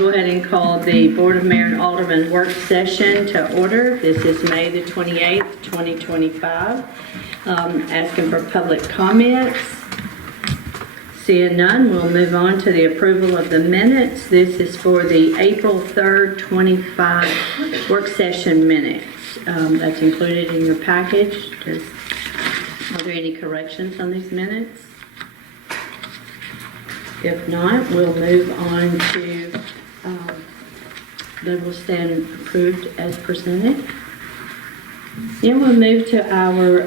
go ahead and call the Board of Mayor and Alderman work session to order. This is May the 28th, 2025. Asking for public comments. Seeing none, we'll move on to the approval of the minutes. This is for the April 3rd, 25 work session minutes. That's included in your package. Are there any corrections on these minutes? If not, we'll move on to, they will stand approved as presented. Then we'll move to our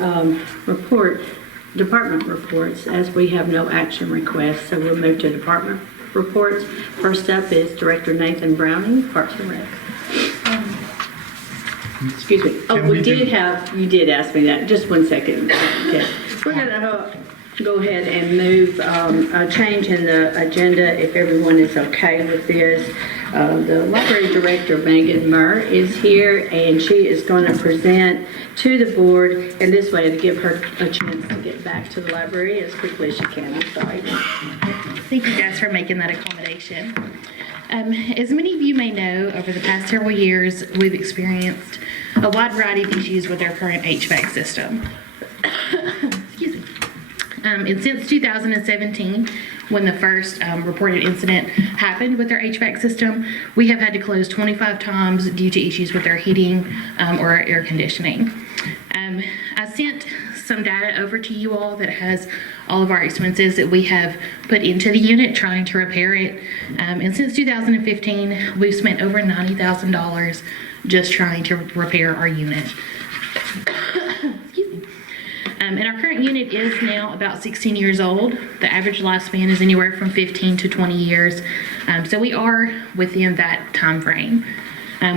department reports, as we have no action requests. So we'll move to department reports. First up is Director Nathan Browning, Parks and Rec. Excuse me. Oh, you did ask me that. Just 1 second. Okay. We're going to go ahead and move a change in the agenda if everyone is okay with this. The library director, Megan Murr, is here, and she is going to present to the board, and this way to give her a chance to get back to the library as quickly as she can. I'm sorry. Thank you guys for making that accommodation. As many of you may know, over the past several years, we've experienced a wide variety of issues with our current HVAC system. Excuse me. And since 2017, when the first reported incident happened with our HVAC system, we have had to close 25 times due to issues with our heating or our air conditioning. I sent some data over to you all that has all of our expenses that we have put into the unit trying to repair it. And since 2015, we've spent over $90,000 just trying to repair our unit. Excuse me. And our current unit is now about 16 years old. The average lifespan is anywhere from 15 to 20 years. So we are within that time frame.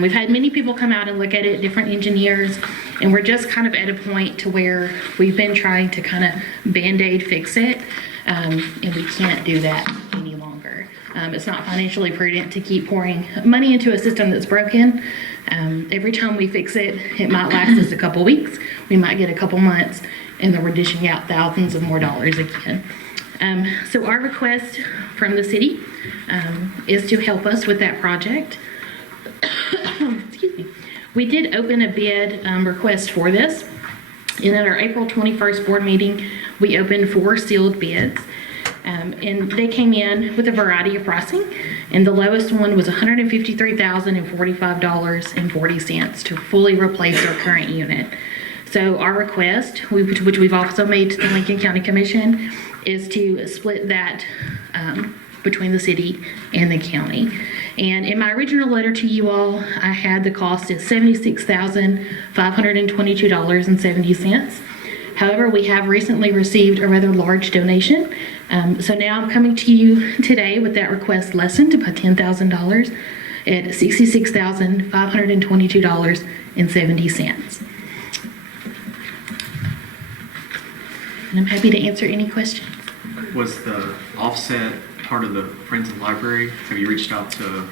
We've had many people come out and look at it, different engineers, and we're just kind of at a point to where we've been trying to kind of Band-Aid fix it, and we can't do that any longer. It's not financially prudent to keep pouring money into a system that's broken. Every time we fix it, it might last us a couple weeks, we might get a couple months, and then we're dishing out thousands of more dollars again. So our request from the city is to help us with that project. Excuse me. We did open a bid request for this, and at our April 21st board meeting, we opened 4 sealed bids, and they came in with a variety of pricing, and the lowest one was $153,045.40 to fully replace our current unit. So our request, which we've also made to the Lincoln County Commission, is to split that between the city and the county. And in my original letter to you all, I had the cost at $76,522.70. However, we have recently received a rather large donation. So now I'm coming to you today with that request lessened by $10,000 at $66,522.70. And I'm happy to answer any questions. Was the offset part of the Friends of the Library? Have you reached out to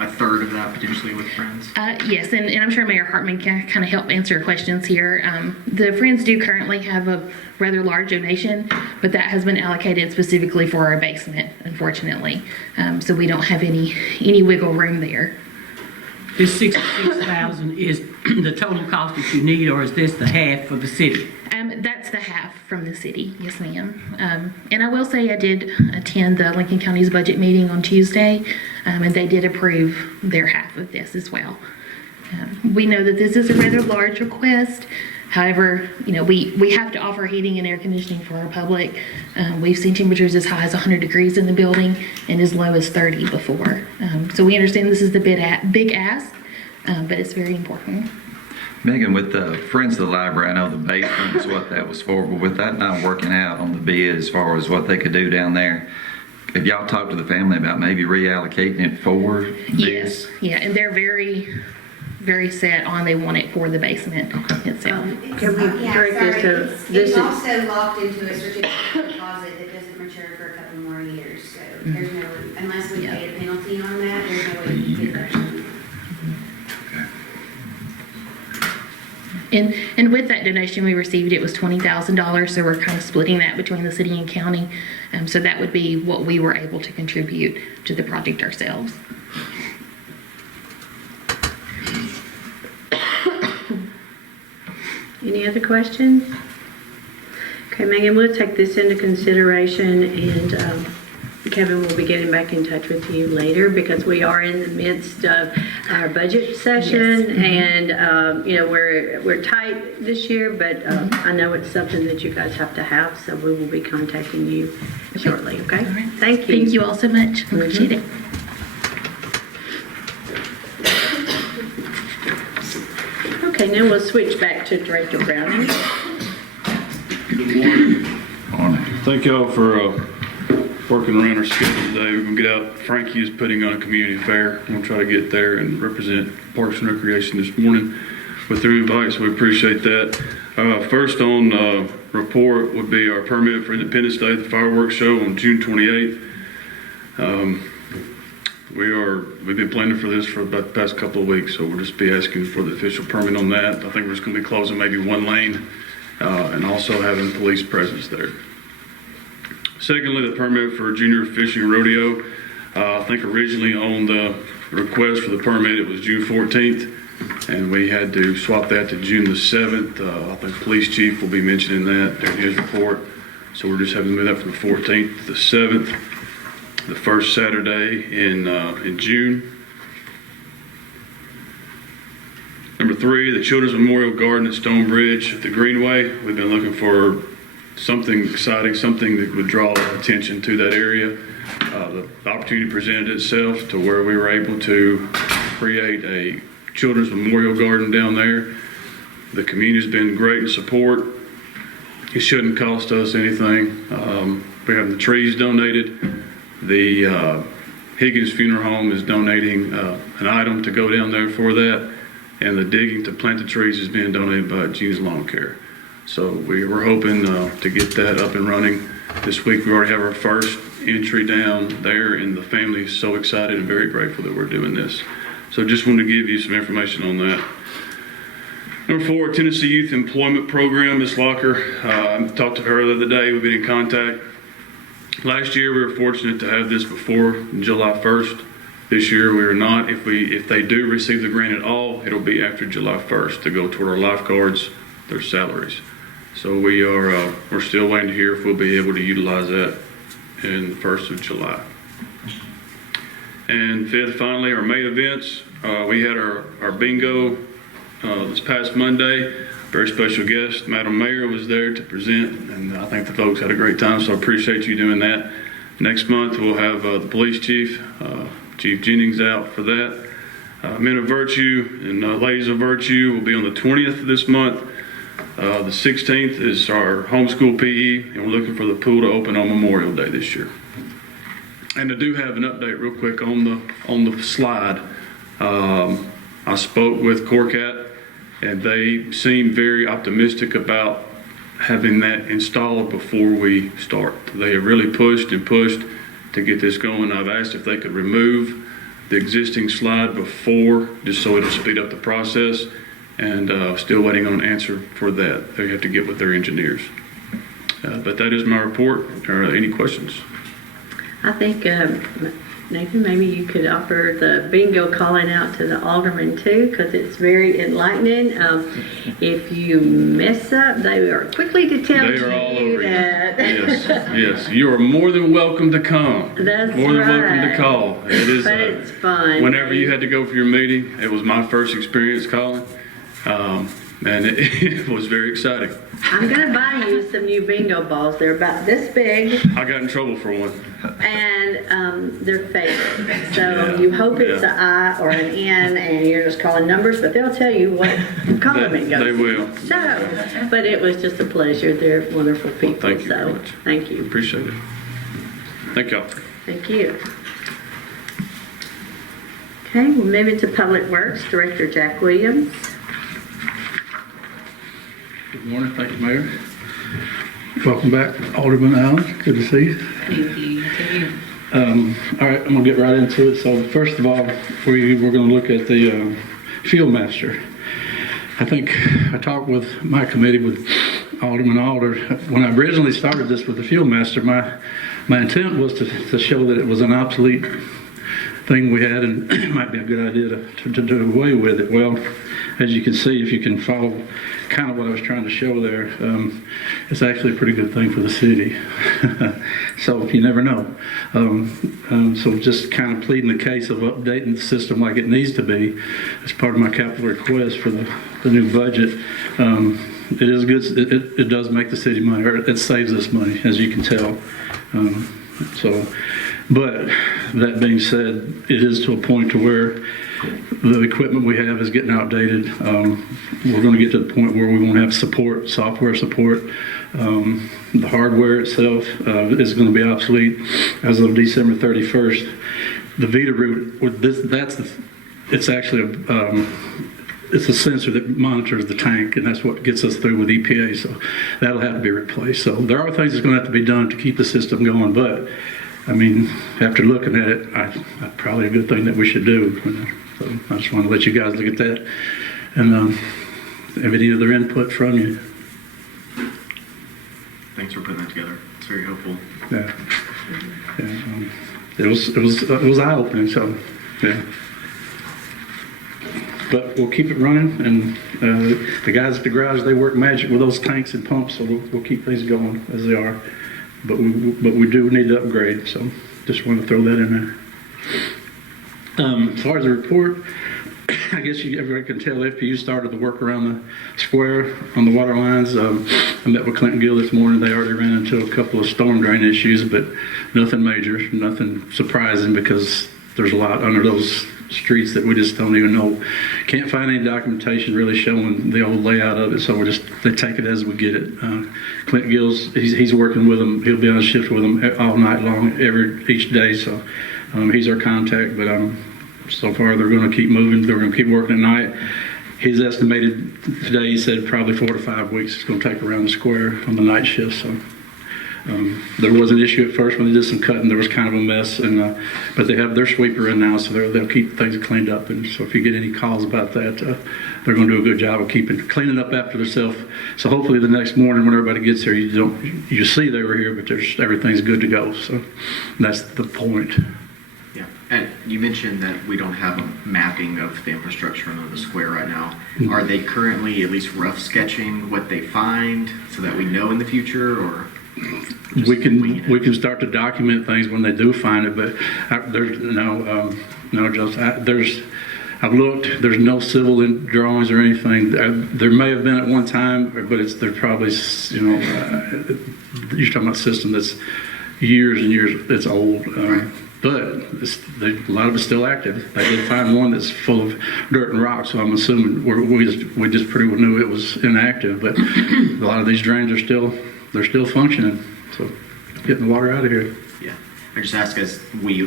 a third of that potentially with Friends? Yes, and I'm sure Mayor Hartman can kind of help answer questions here. The Friends do currently have a rather large donation, but that has been allocated specifically for our basement, unfortunately. So we don't have any wiggle room there. This $66,000 is the total cost that you need, or is this the half for the city? That's the half from the city, yes ma'am. And I will say I did attend the Lincoln County's budget meeting on Tuesday, and they did approve their half of this as well. We know that this is a rather large request. However, you know, we have to offer heating and air conditioning for our public. We've seen temperatures as high as 100 degrees in the building and as low as 30 before. So we understand this is the big ask, but it's very important. Megan, with the Friends of the Library, I know the basement is what that was for, but with that not working out on the bid as far as what they could do down there, have y'all talked to the family about maybe reallocating it for this? Yes, yeah, and they're very, very set on they want it for the basement itself. Can we direct this to this? It's also locked into a certificate deposit that doesn't mature for a couple more years. So there's no, unless we pay a penalty on that, there's no way you can get that. And with that donation we received, it was $20,000, so we're kind of splitting that between the city and county. So that would be what we were able to contribute to the project ourselves. Any other questions? Okay, Megan, we'll take this into consideration, and Kevin will be getting back in touch with you later because we are in the midst of our budget session, and we're tight this year, but I know it's something that you guys have to have, so we will be contacting you shortly. Okay, All right. thank you. Thank you all so much. Appreciate it. Okay, now we'll switch back to Director Browning. Morning. Thank y'all for working around our schedule today. We're going to get out. Frankie is putting on a community fair. I'm going to try to get there and represent Parks and Recreation this morning with their invite, so we appreciate that. First on report would be our permit for Independence Day, the fireworks show on June 28th. We've been planning for this for about the past couple of weeks, so we'll just be asking for the official permit on that. I think we're just going to be closing maybe one lane and also having police presence there. Secondly, the permit for Junior Fishing Rodeo. I think originally on the request for the permit, it was June 14th, and we had to swap that to June the 7th. I think the police chief will be mentioning that during his report. So we're just having to move that from the 14th to the 7th, the first Saturday in June. Number 3, the Children's Memorial Garden at Stonebridge at the Greenway. We've been looking for something exciting, something that would draw attention to that area. The opportunity presented itself to where we were able to create a Children's Memorial Garden down there. The community's been great in support. It shouldn't cost us anything. We have the trees donated. The Higgins Funeral Home is donating an item to go down there for that. And the digging to plant the trees is being donated by Gene's Lawn Care. So we're hoping to get that up and running this week. We already have our first entry down there, and the family is so excited and very grateful that we're doing this. So just wanted to give you some information on that. Number 4, Tennessee Youth Employment Program, Ms. Locker. I talked to her the other day. We've been in contact. Last year, we were fortunate to have this before July 1st. This year, we are not. If they do receive the grant at all, it'll be after July 1st to go toward our lifeguards, their salaries. So we're still waiting to hear if we'll be able to utilize that in the 1st of July. And fifth, finally, our May events. We had our bingo this past Monday. Very special guest, Madam Mayor, was there to present, and I think the folks had a great time, so I appreciate you doing that. Next month, we'll have the police chief, Chief Jennings, out for that. Men of Virtue and Ladies of Virtue will be on the 20th of this month. The 16th is our homeschool PE, and we're looking for the pool to open on Memorial Day this year. And I do have an update real quick on the slide. I spoke with Corcat, and they seem very optimistic about having that installed before we start. They have really pushed and pushed to get this going. I've asked if they could remove the existing slide before, just so it'll speed up the process, and still waiting on an answer for that. They have to get with their engineers. But that is my report. Are there any questions? I think, Nathan, maybe you could offer the bingo calling out to the aldermen too, because it's very enlightening. If you mess up, they are quickly to tell They are all you over you. that. Yes. You are more than welcome to come. That's more than welcome right. to call. It is. But it's fun. Whenever you had to go for your meeting, it was my first experience calling, and it was very exciting. I'm going to buy you some new bingo balls. They're about this big, I got in trouble for one. and they're faded. So you hope it's an I or an N, and you're just calling numbers, but they'll tell you what column it goes. They will. So, but it was just a pleasure. They're wonderful people. Thank you very So, much. thank you. Appreciate it. Thank y'all. Thank you. Okay, we'll move into Public Works, Director Jack Williams. Good morning. Thank you, Mayor. Welcome back, Alderman Allen. Good to see you. Thank you. All right, I'm going to get right into it. So first of all, we're going to look at the field master. I think I talked with my committee with Alderman Alder. When I originally started this with the field master, my intent was to show that it was an obsolete thing we had, and it might be a good idea to do away with it. Well, as you can see, if you can follow kind of what I was trying to show there, it's actually a pretty good thing for the city. So you never know. So just kind of pleading the case of updating the system like it needs to be as part of my capital request for the new budget. It is good. It does make the city money, or it saves us money, as you can tell. But that being said, it is to a point to where the equipment we have is getting outdated. We're going to get to the point where we won't have support, software support. The hardware itself is going to be obsolete as of December 31st. The Vita root, it's actually it's a sensor that monitors the tank, and that's what gets us through with EPA. So that'll have to be replaced. So there are things that's going to have to be done to keep the system going, but I mean, after looking at it, probably a good thing that we should do. So I just want to let you guys look at that and have any other input from you. Thanks for putting that together. It's very helpful. Yeah. It was eye-opening. So yeah. But we'll keep it running, and the guys at the garage, they work magic with those tanks and pumps, so we'll keep things going as they are. But we do need to upgrade, so just want to throw that in there. As far as the report, I guess everybody can tell FPU started the work around the square on the water lines. I met with Clinton Gill this morning. They already ran into a couple of storm drain issues, but nothing major, nothing surprising, because there's a lot under those streets that we just don't even know. Can't find any documentation really showing the old layout of it, so they take it as we get it. Clint Gill's, he's working with them. He'll be on a shift with them all night long, each day, so he's our contact. But so far they're going to keep moving. They're going to keep working at night. He's estimated today, he said probably 4 to 5 weeks it's going to take around the square on the night shift. So there was an issue at first when they did some cutting. There was kind of a mess, but they have their sweeper in now, so they'll keep things cleaned up. And so if you get any calls about that, they're going to do a good job of cleaning up after themselves. So hopefully the next morning when everybody gets here, you see they were here, but everything's good to go. So that's the point. Yeah, and you mentioned that we don't have a mapping of the infrastructure in the square right now. Mm-hmm. Are they currently at least rough sketching what they find so that we know in the future, or? We can start to document things when they do find it, but there's no, Joseph. I've looked. There's no civil drawings or anything. There may have been at one time, but they're probably, you're talking about a system that's years and years. It's old, right. But a lot of it's still active. They did find one that's full of dirt and rock, so I'm assuming we just pretty well knew it was inactive. But a lot of these drains are still functioning. So getting the water out of here. Yeah, I just ask as we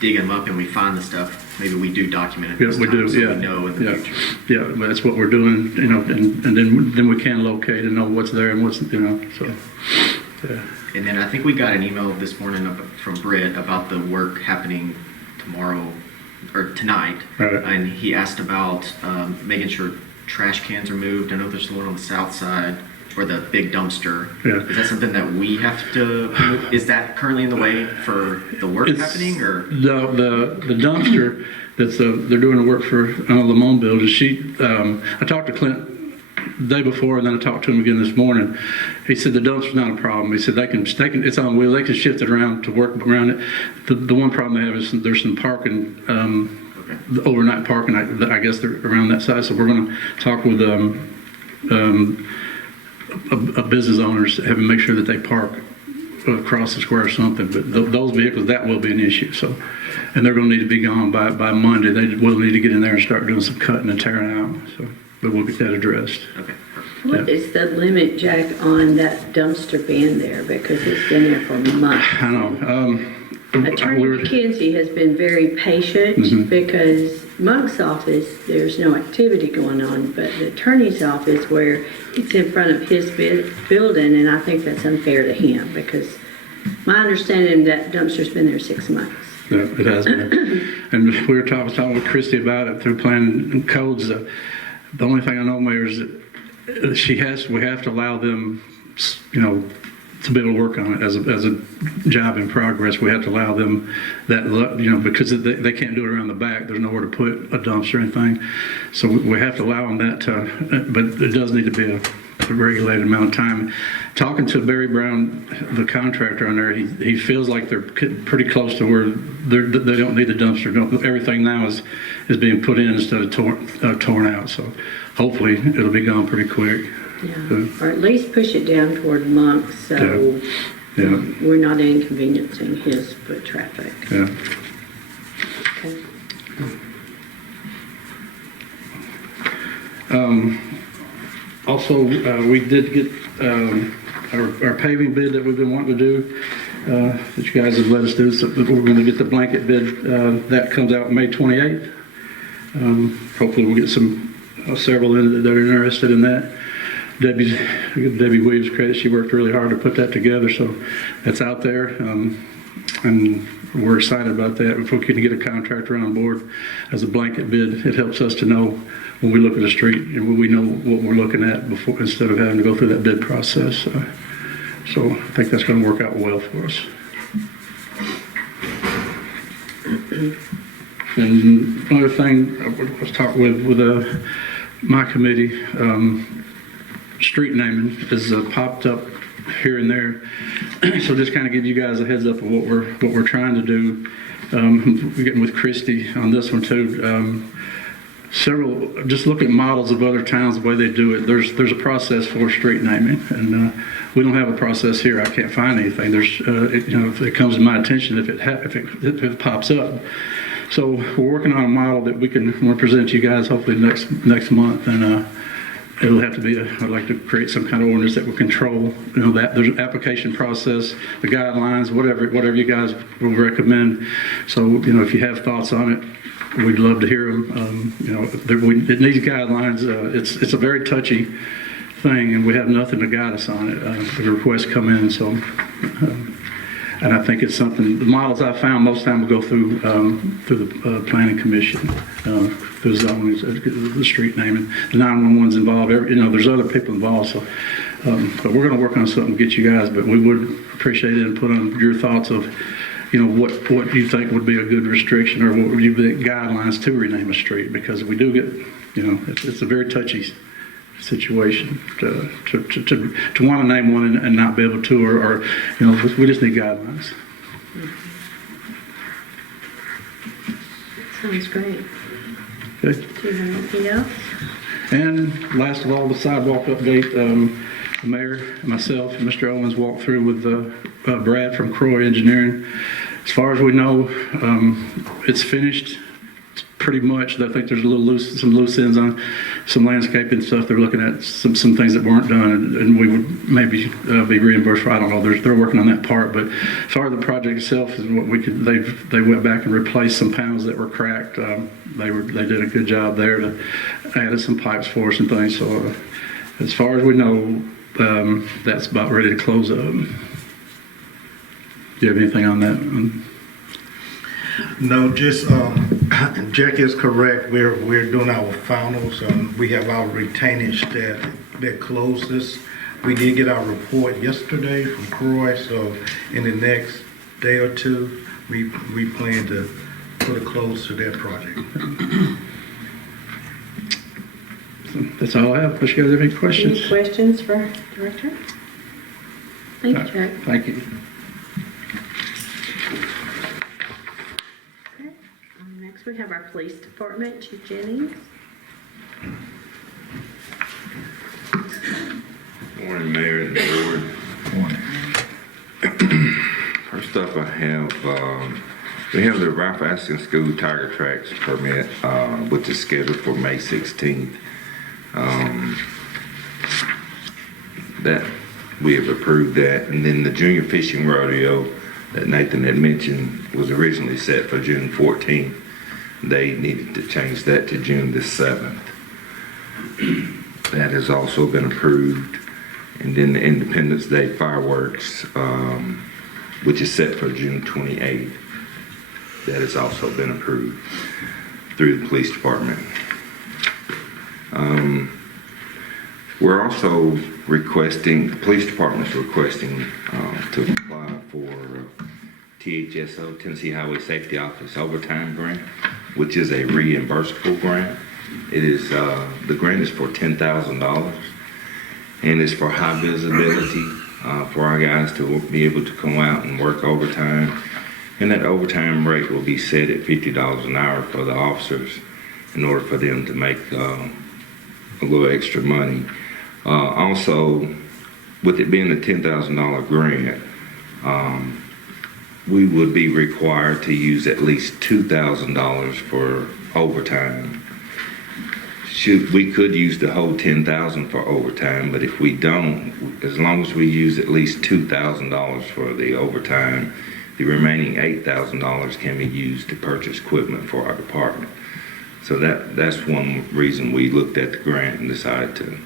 dig them up and we find the stuff. Maybe we do document it. Yes, we do. So yeah, we know in the future. Yeah, but that's what we're doing. And then we can locate and know what's there and what's So yeah. And then I think we got an email this morning from Britt about the work happening tomorrow or tonight. Right. And he asked about making sure trash cans are moved. I know there's the one on the south side, or the big dumpster. Yeah. Is that something that we have to, is that currently in the way for the work happening, or? The dumpster that's, they're doing the work for Lamone building, I talked to Clint the day before, and then I talked to him again this morning. He said the dumpster's not a problem. He said they can it's on wheels. They can shift it around to work around it. The one problem they have is there's some parking, the overnight parking, I guess they're around that size. So we're going to talk with a business owners, have them make sure that they park across the square or something. But those vehicles, that will be an issue. So, and they're going to need to be gone by Monday. They will need to get in there and start doing some cutting and tearing out. So, but we'll get that addressed. Okay. What is the limit, Jack, on that dumpster being there? Because it's been there for months. I know. Attorney McKenzie has been very patient because Monk's office, there's no activity going on, but the attorney's office, where it's in front of his building, and I think that's unfair to him because my understanding that dumpster's been there 6 months. Yeah, it has been. And we were talking with Christy about it through planning and codes. The only thing I know, Mayor, is that we have to allow them, to be able to work on it as a job in progress. We have to allow them that, because they can't do it around the back. There's nowhere to put a dumpster or anything. So we have to allow them that, but it does need to be a regulated amount of time. Talking to Barry Brown, the contractor on there, he feels like they're pretty close to where they don't need the dumpster. Everything now is being put in instead of torn out. So hopefully it'll be gone pretty quick. Yeah. Or at least push it down toward Monk, so Yeah. we're not inconveniencing his foot traffic. Yeah. Okay. Also, we did get our paving bid that we've been wanting to do, that you guys have let us do. So we're going to get the blanket bid. That comes out May 28th. Hopefully we'll get several in that are interested in that. Debbie Williams credit, she worked really hard to put that together, so that's out there, and we're excited about that. If we can get a contractor on board as a blanket bid, it helps us to know when we look at the street, and we know what we're looking at before, instead of having to go through that bid process. So I think that's going to work out well for us. And another thing I was talking with my committee, street naming has popped up here and there. So just kind of give you guys a heads up of what we're trying to do. We're getting with Christie on this one too. Just look at models of other towns, the way they do it. There's a process for street naming, and we don't have a process here. I can't find anything. There's if it comes to my attention, if it pops up. So we're working on a model that we'll present to you guys hopefully next month, and it'll have to be I'd like to create some kind of ordinance that will control, that there's an application process, the guidelines, whatever you guys will recommend. So, if you have thoughts on it, we'd love to hear them. It needs guidelines. It's a very touchy thing, and we have nothing to guide us on it. The requests come in, so, and I think it's something, the models I found most of the time will go through the planning commission, through zoning, the street naming, the 911's involved, there's other people involved, so, but we're gonna work on something to get you guys, but we would appreciate it and put on your thoughts of, what you think would be a good restriction, or what would you be guidelines to rename a street, because we do get, it's a very touchy situation to want to name one and not be able to, or we just need guidelines. Sounds great. Okay. Do you have anything else? And last of all, the sidewalk update. The mayor, myself, and Mr. Owens walked through with Brad from Croy Engineering. As far as we know, it's finished. It's pretty much. I think there's some loose ends on some landscaping stuff. They're looking at some things that weren't done, and we would maybe be reimbursed for. I don't know. They're working on that part. But as far as the project itself, is what we could. They went back and replaced some panels that were cracked. They did a good job there to added some pipes for us and things. So as far as we know, that's about ready to close up. Do you have anything on that? No, just Jack is correct. We're doing our finals. We have our retainage that closes. We did get our report yesterday from Croy, so in the next day or two, we plan to put a close to that project. That's all I have. Unless you guys have any questions? Any questions for Director? Thank you, Jack. Thank you. Okay. Next, we have our police department, Chief Jennings. Morning, Mayor and the board. First up, I have we have the Ralph Askin School Tiger Tracks permit, which is scheduled for May 16th. That we have approved that, and then the junior fishing rodeo that Nathan had mentioned was originally set for June 14th. They needed to change that to June the 7th. That has also been approved. And then the Independence Day fireworks, which is set for June 28th, that has also been approved through the police department. the police department's requesting to apply for THSO, Tennessee Highway Safety Office Overtime Grant, which is a reimbursable grant. It is, the grant is for $10,000, and it's for high visibility for our guys to be able to come out and work overtime. And that overtime rate will be set at $50 an hour for the officers in order for them to make a little extra money. Also, with it being a $10,000 grant, we would be required to use at least $2,000 for overtime. We could use the whole $10,000 for overtime, but if we don't, as long as we use at least $2,000 for the overtime, the remaining $8,000 can be used to purchase equipment for our department. So that's one reason we looked at the grant and decided to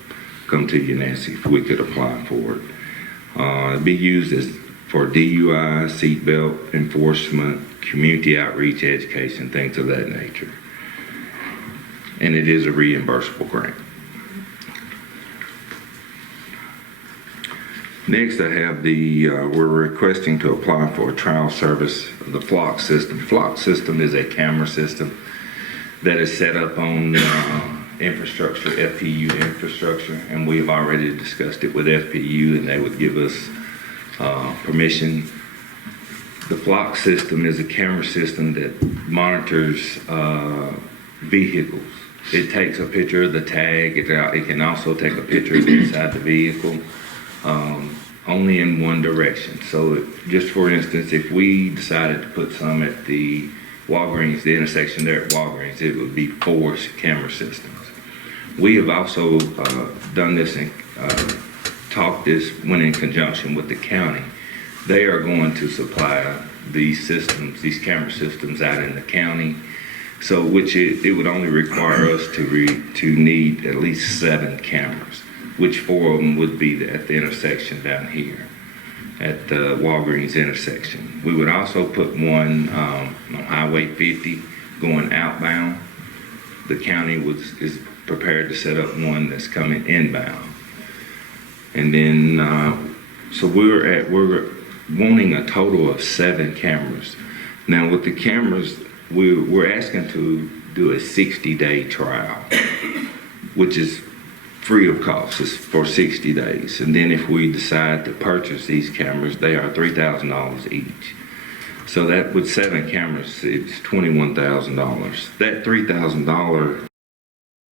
come to you, Nancy, if we could apply for it. It'd be used for DUI, seatbelt enforcement, community outreach, education, things of that nature. And it is a reimbursable grant. Next, I have we're requesting to apply for a trial service of the Flock system. Flock system is a camera system that is set up on infrastructure, FPU infrastructure, and we've already discussed it with FPU, and they would give us permission. The Flock system is a camera system that monitors vehicles. It takes a picture of the tag. It can also take a picture of inside the vehicle, only in one direction. So just for instance, if we decided to put some at the Walgreens, the intersection there at Walgreens, it would be 4 camera systems. We have also done this and went in conjunction with the county. They are going to supply these systems, these camera systems out in the county. So which it would only require us to need at least 7 cameras, which 4 of them would be at the intersection down here at the Walgreens intersection. We would also put one on Highway 50 going outbound. The county is prepared to set up one that's coming inbound. And then, so we're wanting a total of 7 cameras. Now with the cameras, we're asking to do a 60-day trial, which is free of cost. It's for 60 days. And then if we decide to purchase these cameras, they are $3,000 each. So that with 7 cameras, it's $21,000. That $3,000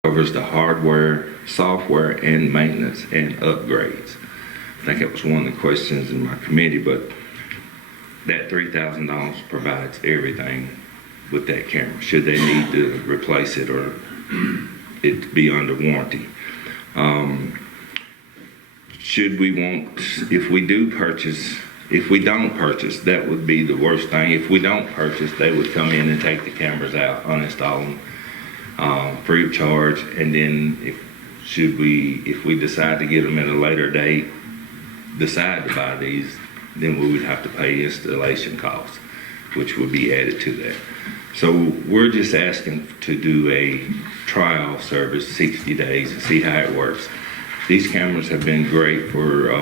covers the hardware, software, and maintenance and upgrades. I think that was one of the questions in my committee, but that $3,000 provides everything with that camera, should they need to replace it or it be under warranty. Should we want, if we don't purchase, that would be the worst thing. If we don't purchase, they would come in and take the cameras out, uninstall them free of charge, and then if we decide to get them at a later date, decide to buy these, then we would have to pay installation costs, which would be added to that. So we're just asking to do a trial service, 60 days, and see how it works. These cameras have been great for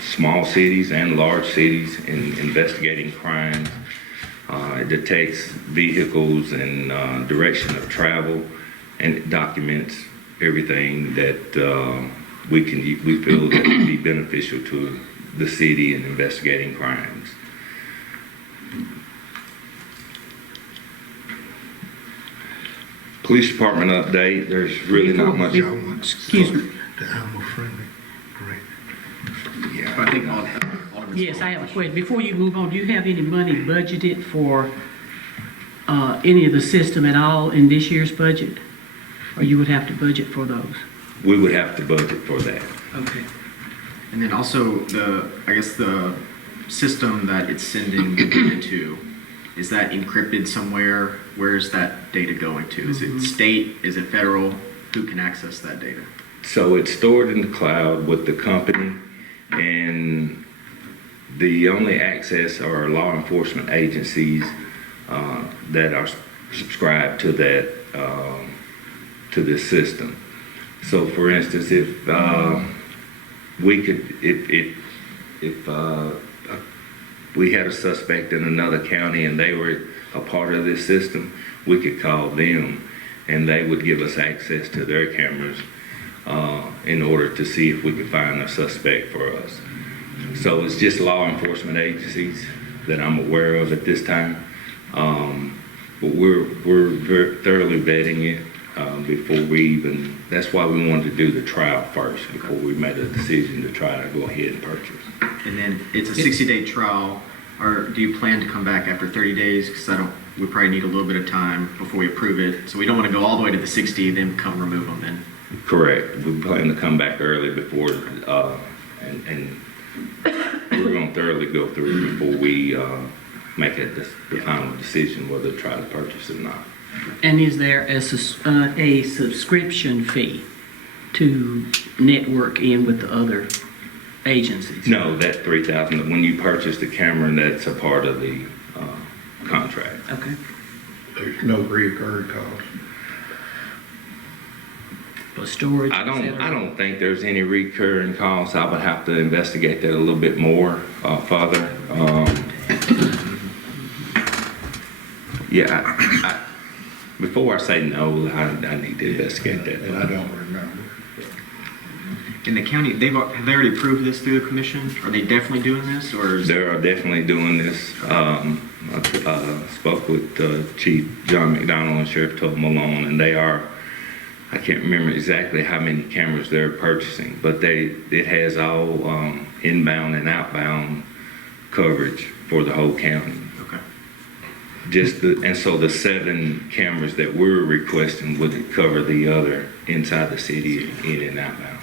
small cities and large cities in investigating crimes. It detects vehicles and direction of travel, and it documents everything that we feel that would be beneficial to the city in investigating crimes. Police department update, there's really not much. Excuse me. The animal friendly, great. Yeah, I think Alderman's Yes, I have a question. Before you move on, do you have any money budgeted for any of the system at all in this year's budget? Or you would have to budget for those? We would have to budget for that. Okay. And then also the system that it's sending the data to, is that encrypted somewhere? Where is that data going to? Is it state? Is it federal? Who can access that data? So it's stored in the cloud with the company, and the only access are law enforcement agencies that are subscribed to that to this system. So for instance, we could, if we had a suspect in another county and they were a part of this system, we could call them and they would give us access to their cameras in order to see if we could find a suspect for us. So it's just law enforcement agencies that I'm aware of at this time. But we're very thoroughly vetting it before we even, that's why we wanted to do the trial first before we made a decision to try to go ahead and purchase. And then it's a 60-day trial, or do you plan to come back after 30 days? Because we probably need a little bit of time before we approve it. So we don't want to go all the way to the 60, then come remove them then. Correct. We plan to come back early before, and we're going to thoroughly go through it before we make the final decision whether to try to purchase it or not. And is there a subscription fee to network in with the other agencies? No, that $3,000, when you purchase the camera, that's a part of the contract. Okay. There's no reoccurring cost. For storage, I et cetera? don't think there's any recurring costs. I would have to investigate that a little bit more further. Yeah, before I say no, I need to investigate that. And I don't remember. In the county, have they already approved this through the commission? Are they definitely doing this, or is They are definitely doing this. I spoke with Chief John McDonald and Sheriff Todd Malone, and they are, I can't remember exactly how many cameras they're purchasing, but it has all inbound and outbound coverage for the whole county. okay? And so the 7 cameras that we're requesting would cover the other inside the city, in and outbound.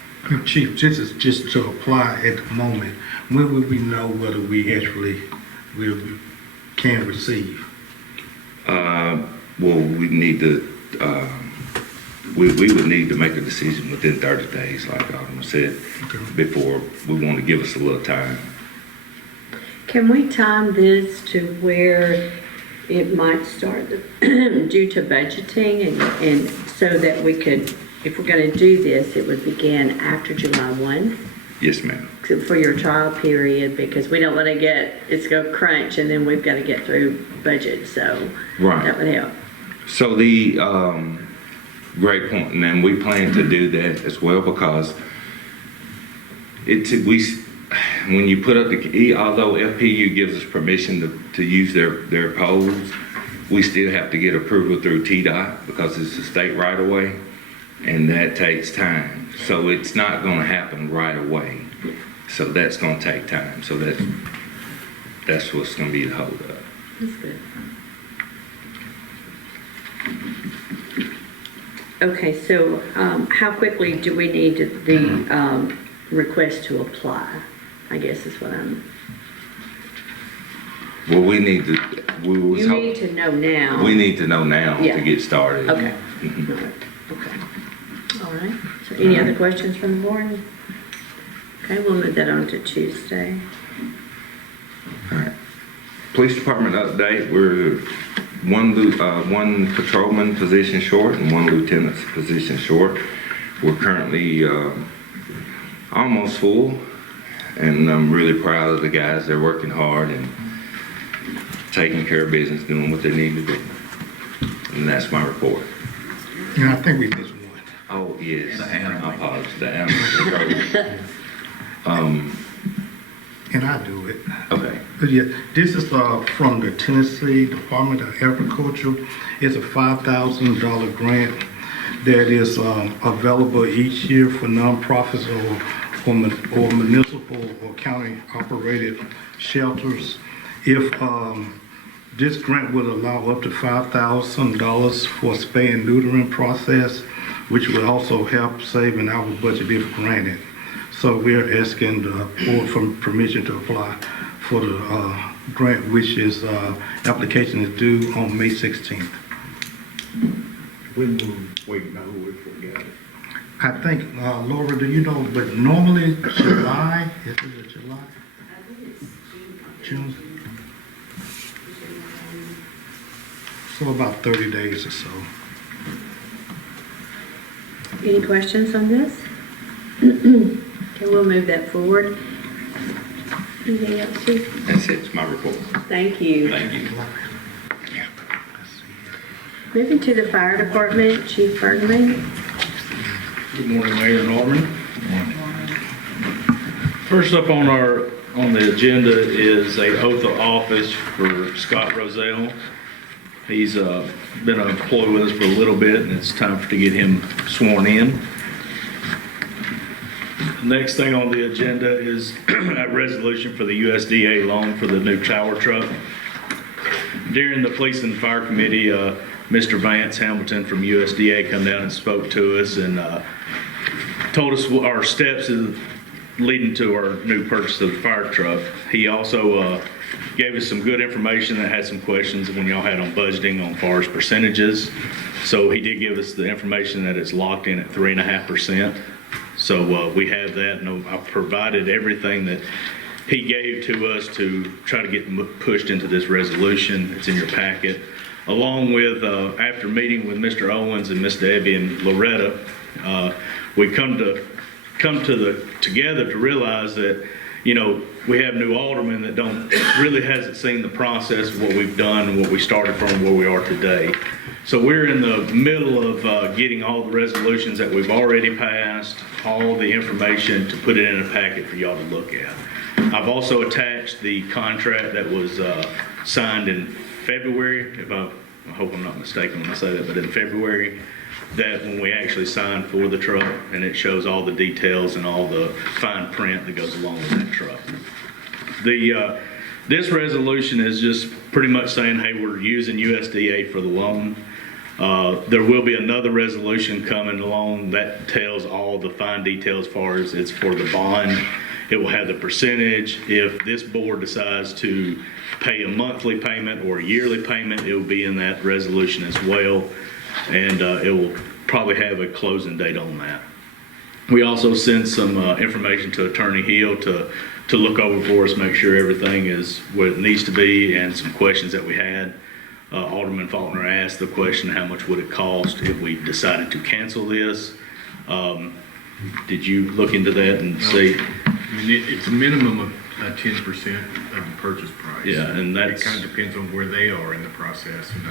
Chief, this is just to apply at the moment. When will we know whether we actually can receive? Well, we need to, we would need to make a decision within 30 days, like Alderman said, Okay. before we want to give us a little time. Can we time this to where it might start due to budgeting and so that we could, if we're going to do this, it would begin after July 1 Yes, ma'am. for your trial period, because we don't want to it's go crunch and then we've got to get through budget, so Right. that would help. So the great point, and then we plan to do that as well, because when you put up although FPU gives us permission to use their poles, we still have to get approval through TDOT because it's a state right of way, and that takes time. So it's not going to happen right away. So that's going to take time. So that's what's going to be the hold up. That's good. Okay, so how quickly do we need the request to apply? I guess is what I'm. Well, we need to. You need to know now. We need to know now Yeah. to get started. Okay. Mhm. All right. Okay. All right. So any other questions from the board? Okay, we'll move that on to Tuesday. All right. Police department update. We're one patrolman position short and 1 lieutenant's position short. We're currently almost full, and I'm really proud of the guys. They're working hard and taking care of business, doing what they need to do. And that's my report. Yeah, I think we missed one. Oh, yes. The animal. I apologize. The animal control. And I do it. Okay. But yeah, this is from the Tennessee Department of Agriculture. It's a $5,000 grant that is available each year for nonprofits or municipal or county operated shelters. If this grant would allow up to $5,000 for spay and neutering process, which would also help save in our budget if granted. So we're asking the board for permission to apply for the grant, which is application is due on May 16th. When will we know if we got it? I think, Laura, do you know, but normally July, is it July? I believe it's June? So about 30 days or so. Any questions on this? Okay, we'll move that forward. Anything else, Chief? That's it, it's my report. Thank you. Thank you. Moving to the fire department, Chief Bergman. Good morning, Mayor and Alderman. First up on the agenda is a oath of office for Scott Rozelle. He's been an employee with us for a little bit, and it's time to get him sworn in. Next thing on the agenda is a resolution for the USDA loan for the new tower truck. During the Police and Fire Committee, Mr. Vance Hamilton from USDA come down and spoke to us and told us our steps leading to our new purchase of the fire truck. He also gave us some good information that had some questions when y'all had on budgeting on far as percentages. So he did give us the information that it's locked in at 3.5%. So we have that, and I provided everything that he gave to us to try to get pushed into this resolution. It's in your packet. Along with, after meeting with Mr. Owens and Miss Debbie and Loretta, we come together to realize that, you know, we have new aldermen that hasn't seen the process of what we've done and what we started from where we are today. So we're in the middle of getting all the resolutions that we've already passed, all the information to put it in a packet for y'all to look at. I've also attached the contract that was signed in February, I hope I'm not mistaken when I say that, but in February, that when we actually signed for the truck, and it shows all the details and all the fine print that goes along with that truck. This resolution is just pretty much saying, hey, we're using USDA for the loan. There will be another resolution coming along that tells all the fine details as far as it's for the bond. It will have the percentage. If this board decides to pay a monthly payment or a yearly payment, it will be in that resolution as well. And it will probably have a closing date on that. We also sent some information to Attorney Hill to look over for us, make sure everything is what it needs to be, and some questions that we had. Alderman Faulkner asked the question, how much would it cost if we decided to cancel this? Did you look into that and see? I mean, it's a minimum of 10% of the purchase price. Yeah, and it kind of depends on where they are in the process. And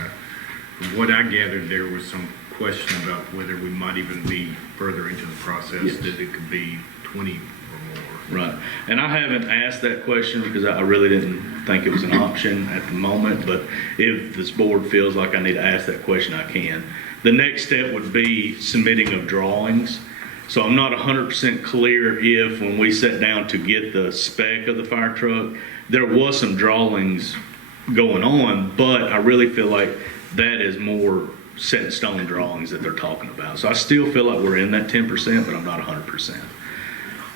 from what I gathered, there was some question about whether we might even be further into the process, yes, that it could be 20 or more. Right. And I haven't asked that question because I really didn't think it was an option at the moment. But if this board feels like I need to ask that question, I can. The next step would be submitting of drawings. So I'm not 100% clear if when we sat down to get the spec of the fire truck, there was some drawings going on, but I really feel like that is more set in stone drawings that they're talking about. So I still feel like we're in that 10%, but I'm not 100%.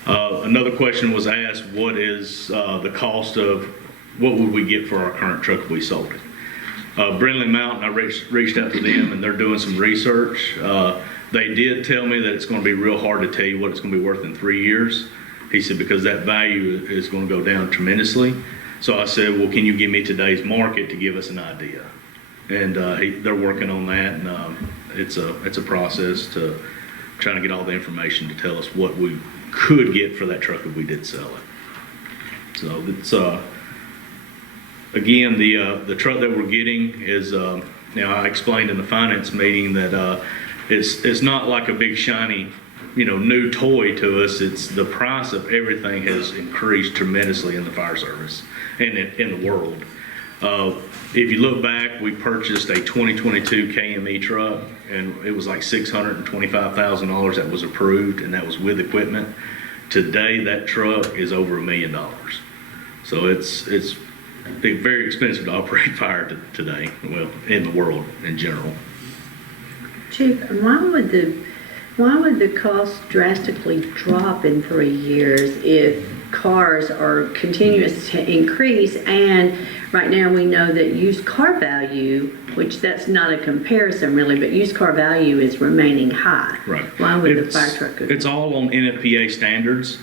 Another question was asked, what is the cost of, what would we get for our current truck if we sold it? Brindley Mountain, I reached out to them and they're doing some research. They did tell me that it's going to be real hard to tell you what it's going to be worth in 3 years. He said, because that value is going to go down tremendously. So I said, well, can you give me today's market to give us an idea? And they're working on that, and it's a process to trying to get all the information to tell us what we could get for that truck if we did sell it. So it's again, the truck that we're getting is now I explained in the finance meeting that it's not like a big shiny, new toy to us. It's the price of everything has increased tremendously in the fire service and in the world. If you look back, we purchased a 2022 KME truck, and it was like $625,000 that was approved, and that was with equipment. Today, that truck is over $1 million. So it's very expensive to operate fire today, well, in the world in general. Chief, why would the cost drastically drop in 3 years if cars are continuous to increase? And right now we know that used car value, which that's not a comparison really, but used car value is remaining high. Right. Why would the fire truck go down? It's all on NFPA standards.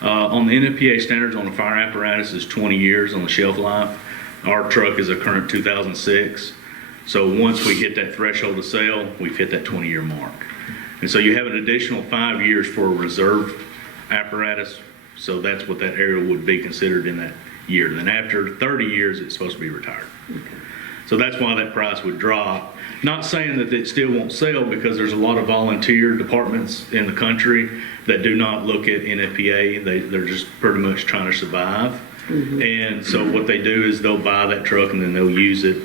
On the NFPA standards on the fire apparatus is 20 years on the shelf life. Our truck is a current 2006. So once we hit that threshold of sale, we've hit that 20-year mark. And so you have an additional 5 years for a reserve apparatus. So that's what that area would be considered in that year. Then after 30 years, it's supposed to be retired. So that's why that price would drop. Not saying that it still won't sell, because there's a lot of volunteer departments in the country that do not look at NFPA. They're just pretty much trying to survive. And so what they do is they'll buy that truck and then they'll use it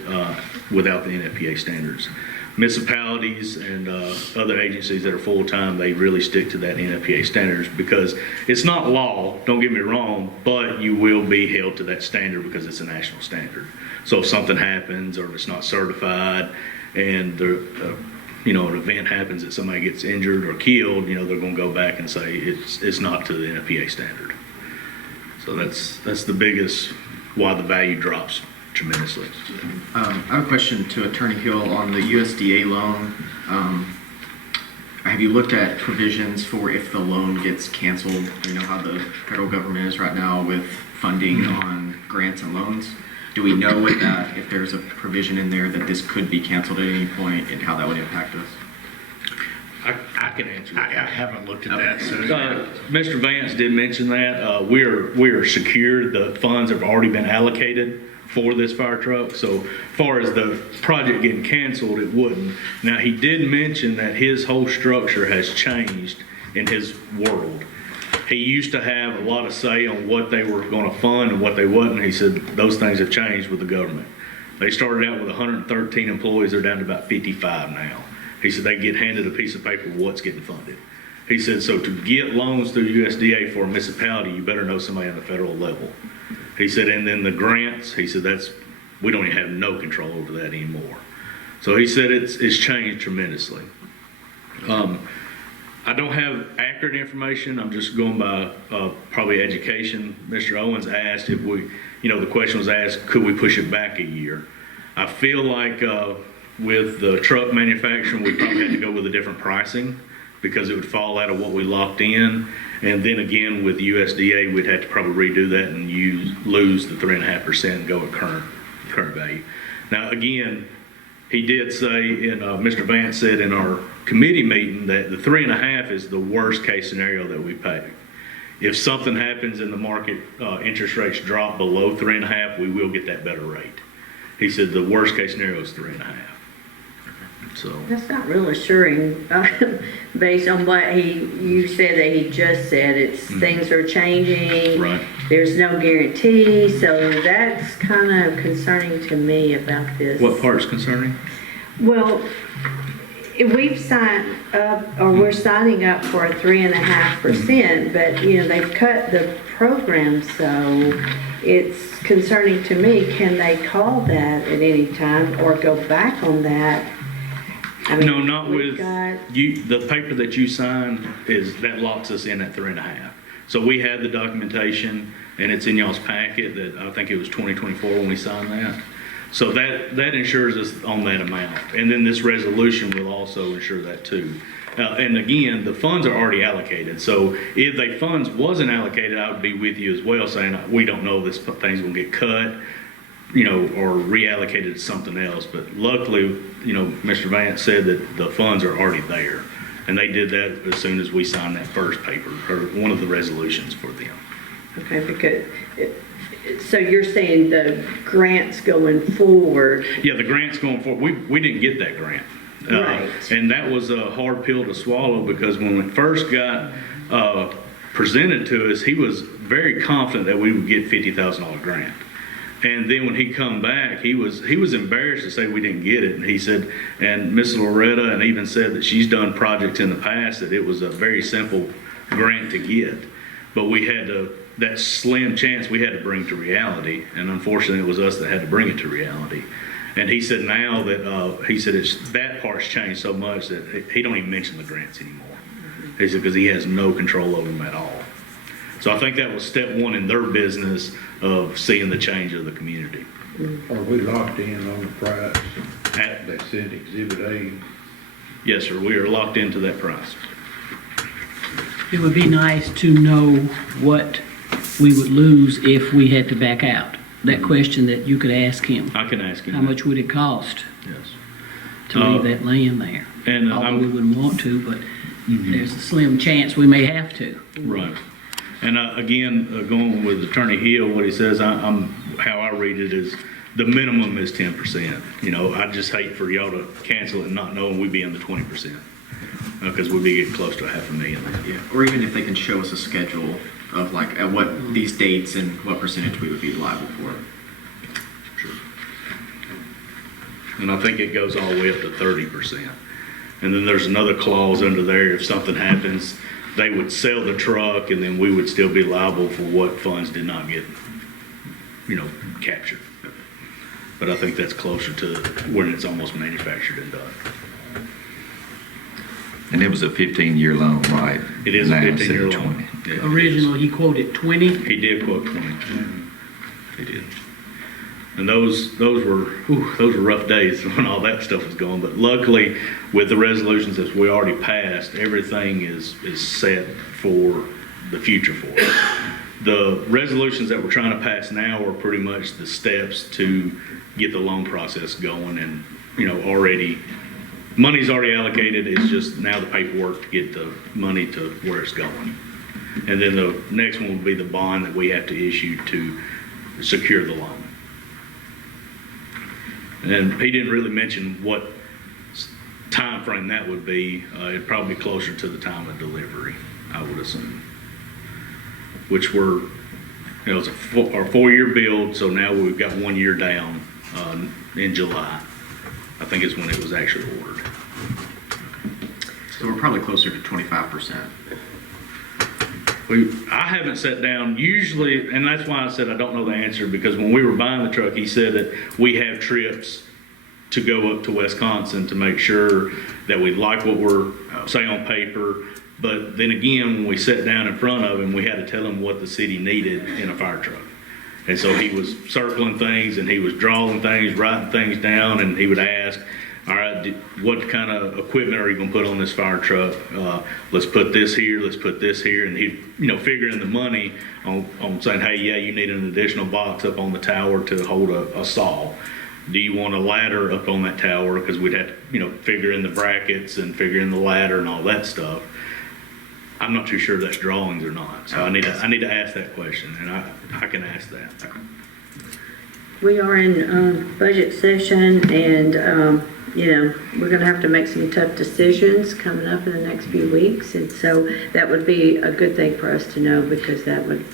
without the NFPA standards. Municipalities and other agencies that are full-time, they really stick to that NFPA standards, because it's not law, don't get me wrong, but you will be held to that standard because it's a national standard. So if something happens or it's not certified and an event happens that somebody gets injured or killed, they're going to go back and say it's not to the NFPA standard. So that's the biggest why the value drops tremendously. I have a question to Attorney Hill on the USDA loan. Have you looked at provisions for if the loan gets canceled? You know how the federal government is right now with funding on grants and loans. Do we know with that if there's a provision in there that this could be canceled at any point and how that would impact us? I can answer that. I haven't looked at that, so. Mr. Vance did mention that. We are secured. The funds have already been allocated for this fire truck. So far as the project getting canceled, it wouldn't. Now, he did mention that his whole structure has changed in his world. He used to have a lot of say on what they were going to fund and what they wasn't. He said those things have changed with the government. They started out with 113 employees. They're down to about 55 now. He said they get handed a piece of paper what's getting funded. He said, so to get loans through USDA for a municipality, you better know somebody on the federal level. He said, and then the grants, he said, we don't even have no control over that anymore. So he said it's changed tremendously. I don't have accurate information. I'm just going by probably education. Mr. Owens asked if the question was asked, could we push it back a year? I feel like with the truck manufacturing, we probably had to go with a different pricing because it would fall out of what we locked in. And then again, with USDA, we'd have to probably redo that and lose the 3.5% and go at current value. Now, again, he did say, and Mr. Vance said in our committee meeting that the 3.5 is the worst case scenario that we pay. If something happens in the market, interest rates drop below 3.5, we will get that better rate. He said the worst case scenario is 3.5. So That's not real assuring, based on what you said that he just said. Things are changing. Right. There's no guarantee, so that's kind of concerning to me about this. what part's concerning? Well, if we've signed up, or we're signing up for a 3.5%, but they've cut the program, so it's concerning to me. Can they call that at any time or go back on that? I mean, No, not we've with got- you. The paper that you signed that locks us in at 3.5. So we had the documentation, and it's in y'all's packet that I think it was 2024 when we signed that. So that insures us on that amount, and then this resolution will also insure that too. And again, the funds are already allocated. So if the funds wasn't allocated, I would be with you as well, saying we don't know if this thing's going to get cut, or reallocated to something else. But luckily, Mr. Vance said that the funds are already there. And they did that as soon as we signed that first paper, or one of the resolutions for them. Okay, so you're saying the grants going forward. Yeah, the grant's going forward. We didn't get that grant. Right. And that was a hard pill to swallow, because when it first got presented to us, he was very confident that we would get $50,000 grant. And then when he come back, he was embarrassed to say we didn't get it. And he said, and Miss Loretta, and even said that she's done projects in the past, that it was a very simple grant to get. But we had that slim chance we had to bring to reality. And unfortunately, it was us that had to bring it to reality. And he said now that, that part's changed so much that he don't even mention the grants anymore. He said, because he has no control over them at all. So I think that was step one in their business of seeing the change of the community. Are we locked in on the price that said Exhibit A? Yes, sir. We are locked into that price. It would be nice to know what we would lose if we had to back out. That question that you could ask him. I can ask him. How much would it cost Yes. to leave that land there? And Although we wouldn't want to, but there's a slim chance we may have to. right. And again, going with Attorney Hill, what he says, how I read it is the minimum is 10%. You know, I just hate for y'all to cancel it and not knowing we'd be in the 20%. Because we'd be getting close to $500,000. Yeah, or even if they can show us a schedule of like at what these dates and what percentage we would be liable for. Sure. And I think it goes all the way up to 30%. And then there's another clause under there, if something happens, they would sell the truck and then we would still be liable for what funds did not get, captured. But I think that's closer to when it's almost manufactured and done. And it was a 15-year loan, right? It is a Now 15-year instead of loan. 20. Yeah. Originally, he quoted 20. He did quote 20. He did. And those were rough days when all that stuff was going. But luckily, with the resolutions that we already passed, everything is set for the future for us. The resolutions that we're trying to pass now are pretty much the steps to get the loan process going, and money's already allocated. It's just now the paperwork to get the money to where it's going. And then the next one will be the bond that we have to issue to secure the loan. And he didn't really mention what time frame that would be. It'd probably be closer to the time of delivery, I would assume. Which it's our 4-year build, so now we've got 1 year down in July. I think is when it was actually ordered. So we're probably closer to 25%. I haven't sat down usually, and that's why I said I don't know the answer, because when we were buying the truck, he said that we have trips to go up to Wisconsin to make sure that we like what we're saying on paper. But then again, when we sat down in front of him, we had to tell him what the city needed in a fire truck. And so he was circling things and he was drawing things, writing things down, and he would ask, all right, what kind of equipment are you going to put on this fire truck? Let's put this here, let's put this here. And he'd, figure in the money on saying, hey, yeah, you need an additional box up on the tower to hold a saw. Do you want a ladder up on that tower? Because we'd have to, figure in the brackets and figure in the ladder and all that stuff. I'm not too sure that's drawings or not. So I need to ask that question, and I can ask that. We are in budget session, and we're going to have to make some tough decisions coming up in the next few weeks, and so that would be a good thing for us to know, because that would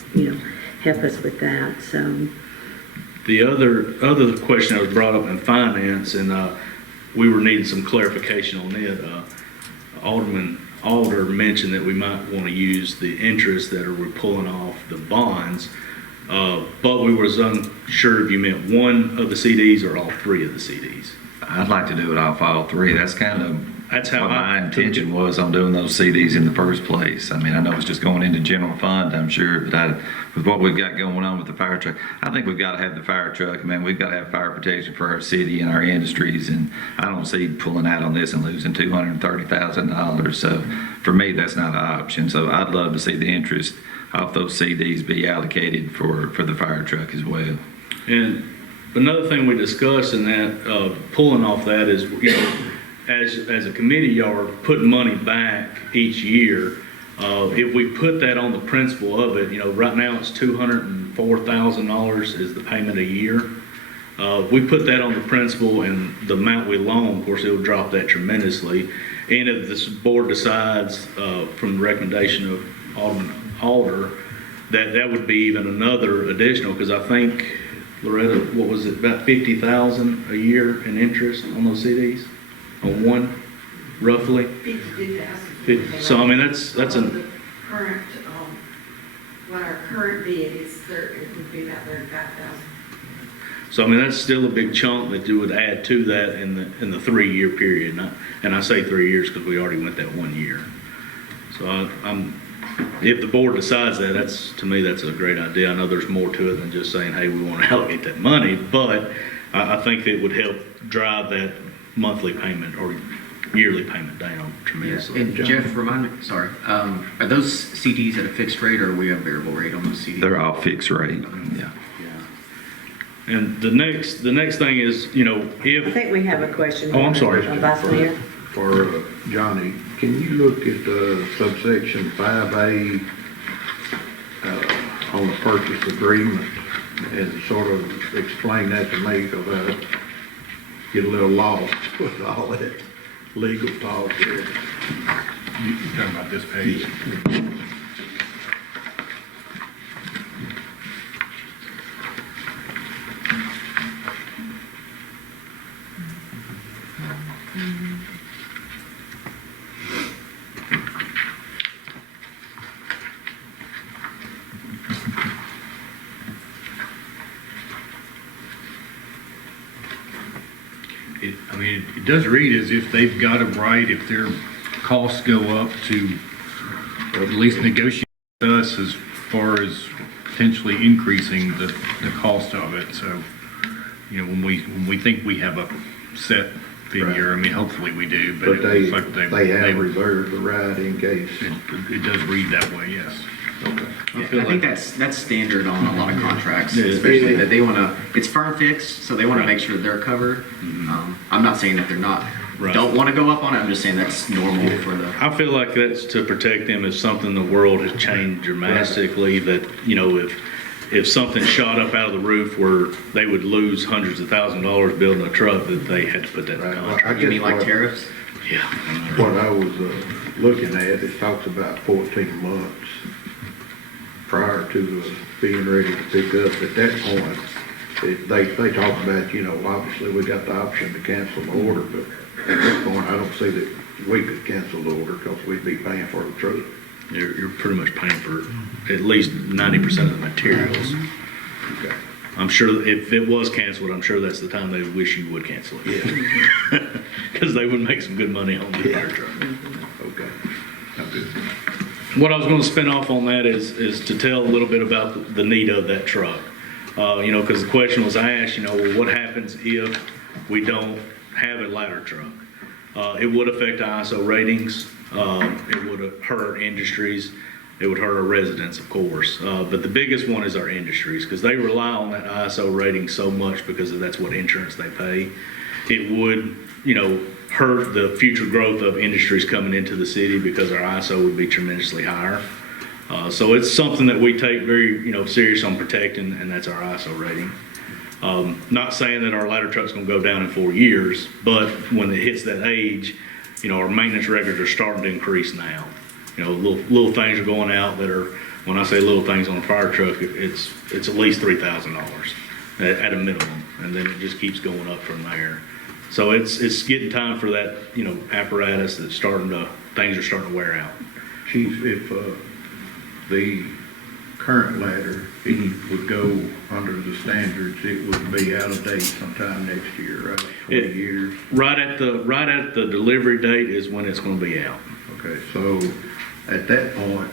help us with that. So the other question that was brought up in finance, and we were needing some clarification on it. Alderman Alder mentioned that we might want to use the interest that we're pulling off the bonds, but we was unsure if you meant one of the CDs or all 3 of the CDs. I'd like to do it off all 3. That's how how my intention was on doing those CDs in the first place. I mean, I know it's just going into general fund, I'm sure, but with what we've got going on with the fire truck, I think we've got to have the fire truck. I mean, we've got to have fire protection for our city and our industries, and I don't see pulling out on this and losing $230,000. So for me, that's not an option. So I'd love to see the interest off those CDs be allocated for the fire truck as well. And another thing we discussed in that, pulling off that is, as a committee, y'all are putting money back each year. If we put that on the principal of it, right now it's $204,000 is the payment a year. We put that on the principal and the amount we loan, of course, it will drop that tremendously. And if this board decides, from the recommendation of Alderman Alder, that would be even another additional, because I think, Loretta, what was it, about $50,000 a year in interest on those CDs? On one, roughly? 52,000. So, I mean, that's The current, what our current bid is, it would be about 35,000. So, I mean, that's still a big chunk that you would add to that in the 3-year period. And I say 3 years because we already went that 1 year. So if the board decides that, to me, that's a great idea. I know there's more to it than just saying, hey, we want to allocate that money, but I think it would help drive that monthly payment or yearly payment down tremendously. And Jeff, remind me, sorry, are those CDs at a fixed rate, or are we a variable rate on those CDs? They're all fixed rate, yeah. And the next thing is, I think we have a question. Oh, I'm sorry. Vice Mayor. For Johnny, can you look at subsection 5A on the purchase agreement and sort of explain that to me, because I get a little lost with all that legal talk here. You talking about this page? It does read as if they've got it right, if their costs go up to at least negotiate with us as far as potentially increasing the cost of it. So, when we think we have a set figure, I mean, hopefully we do, but But it looks like they have reserved the right in case. it does read that way, yes. Okay. I think that's standard on a lot of contracts, Yeah. especially that they want to, it's firm fixed, so they want to make sure they're covered. I'm not saying that they're not, Right. don't want to go up on it, I'm just saying that's normal for the. I feel like that's to protect them if something, the world has changed dramatically, that, if something shot up out of the roof where they would lose hundreds of thousands of dollars building a truck, that they had to put that in the Right. contract. You mean like tariffs? Yeah. What I was looking at, it talks about 14 months prior to being ready to pick up. At that point, they talk about, obviously we got the option to cancel the order, but at that point, I don't see that we could cancel the order because we'd be paying for the truck. You're pretty much paying for at least 90% of the materials. Okay. I'm sure if it was canceled, I'm sure that's the time they wish you would cancel it. Yeah. Because they would make some good money on the fire truck. Okay. I'm good. What I was going to spin off on that is to tell a little bit about the need of that truck. Because the question was asked, well, what happens if we don't have a ladder truck? It would affect the ISO ratings. It would hurt our industries. It would hurt our residents, of course. But the biggest one is our industries, because they rely on that ISO rating so much because that's what insurance they pay. It would, hurt the future growth of industries coming into the city because our ISO would be tremendously higher. So it's something that we take very, serious on protecting, and that's our ISO rating. Not saying that our ladder truck's gonna go down in 4 years, but when it hits that age, our maintenance records are starting to increase now. Little things are going out that are, when I say little things on a fire truck, it's at least $3,000 at a minimum, and then it just keeps going up from there. So it's getting time for that, apparatus that's things are starting to wear out. Chief, if the current ladder would go under the standards, it would be out of date sometime next year, right? 20 years. Right at the delivery date is when it's going to be out. Okay, so at that point,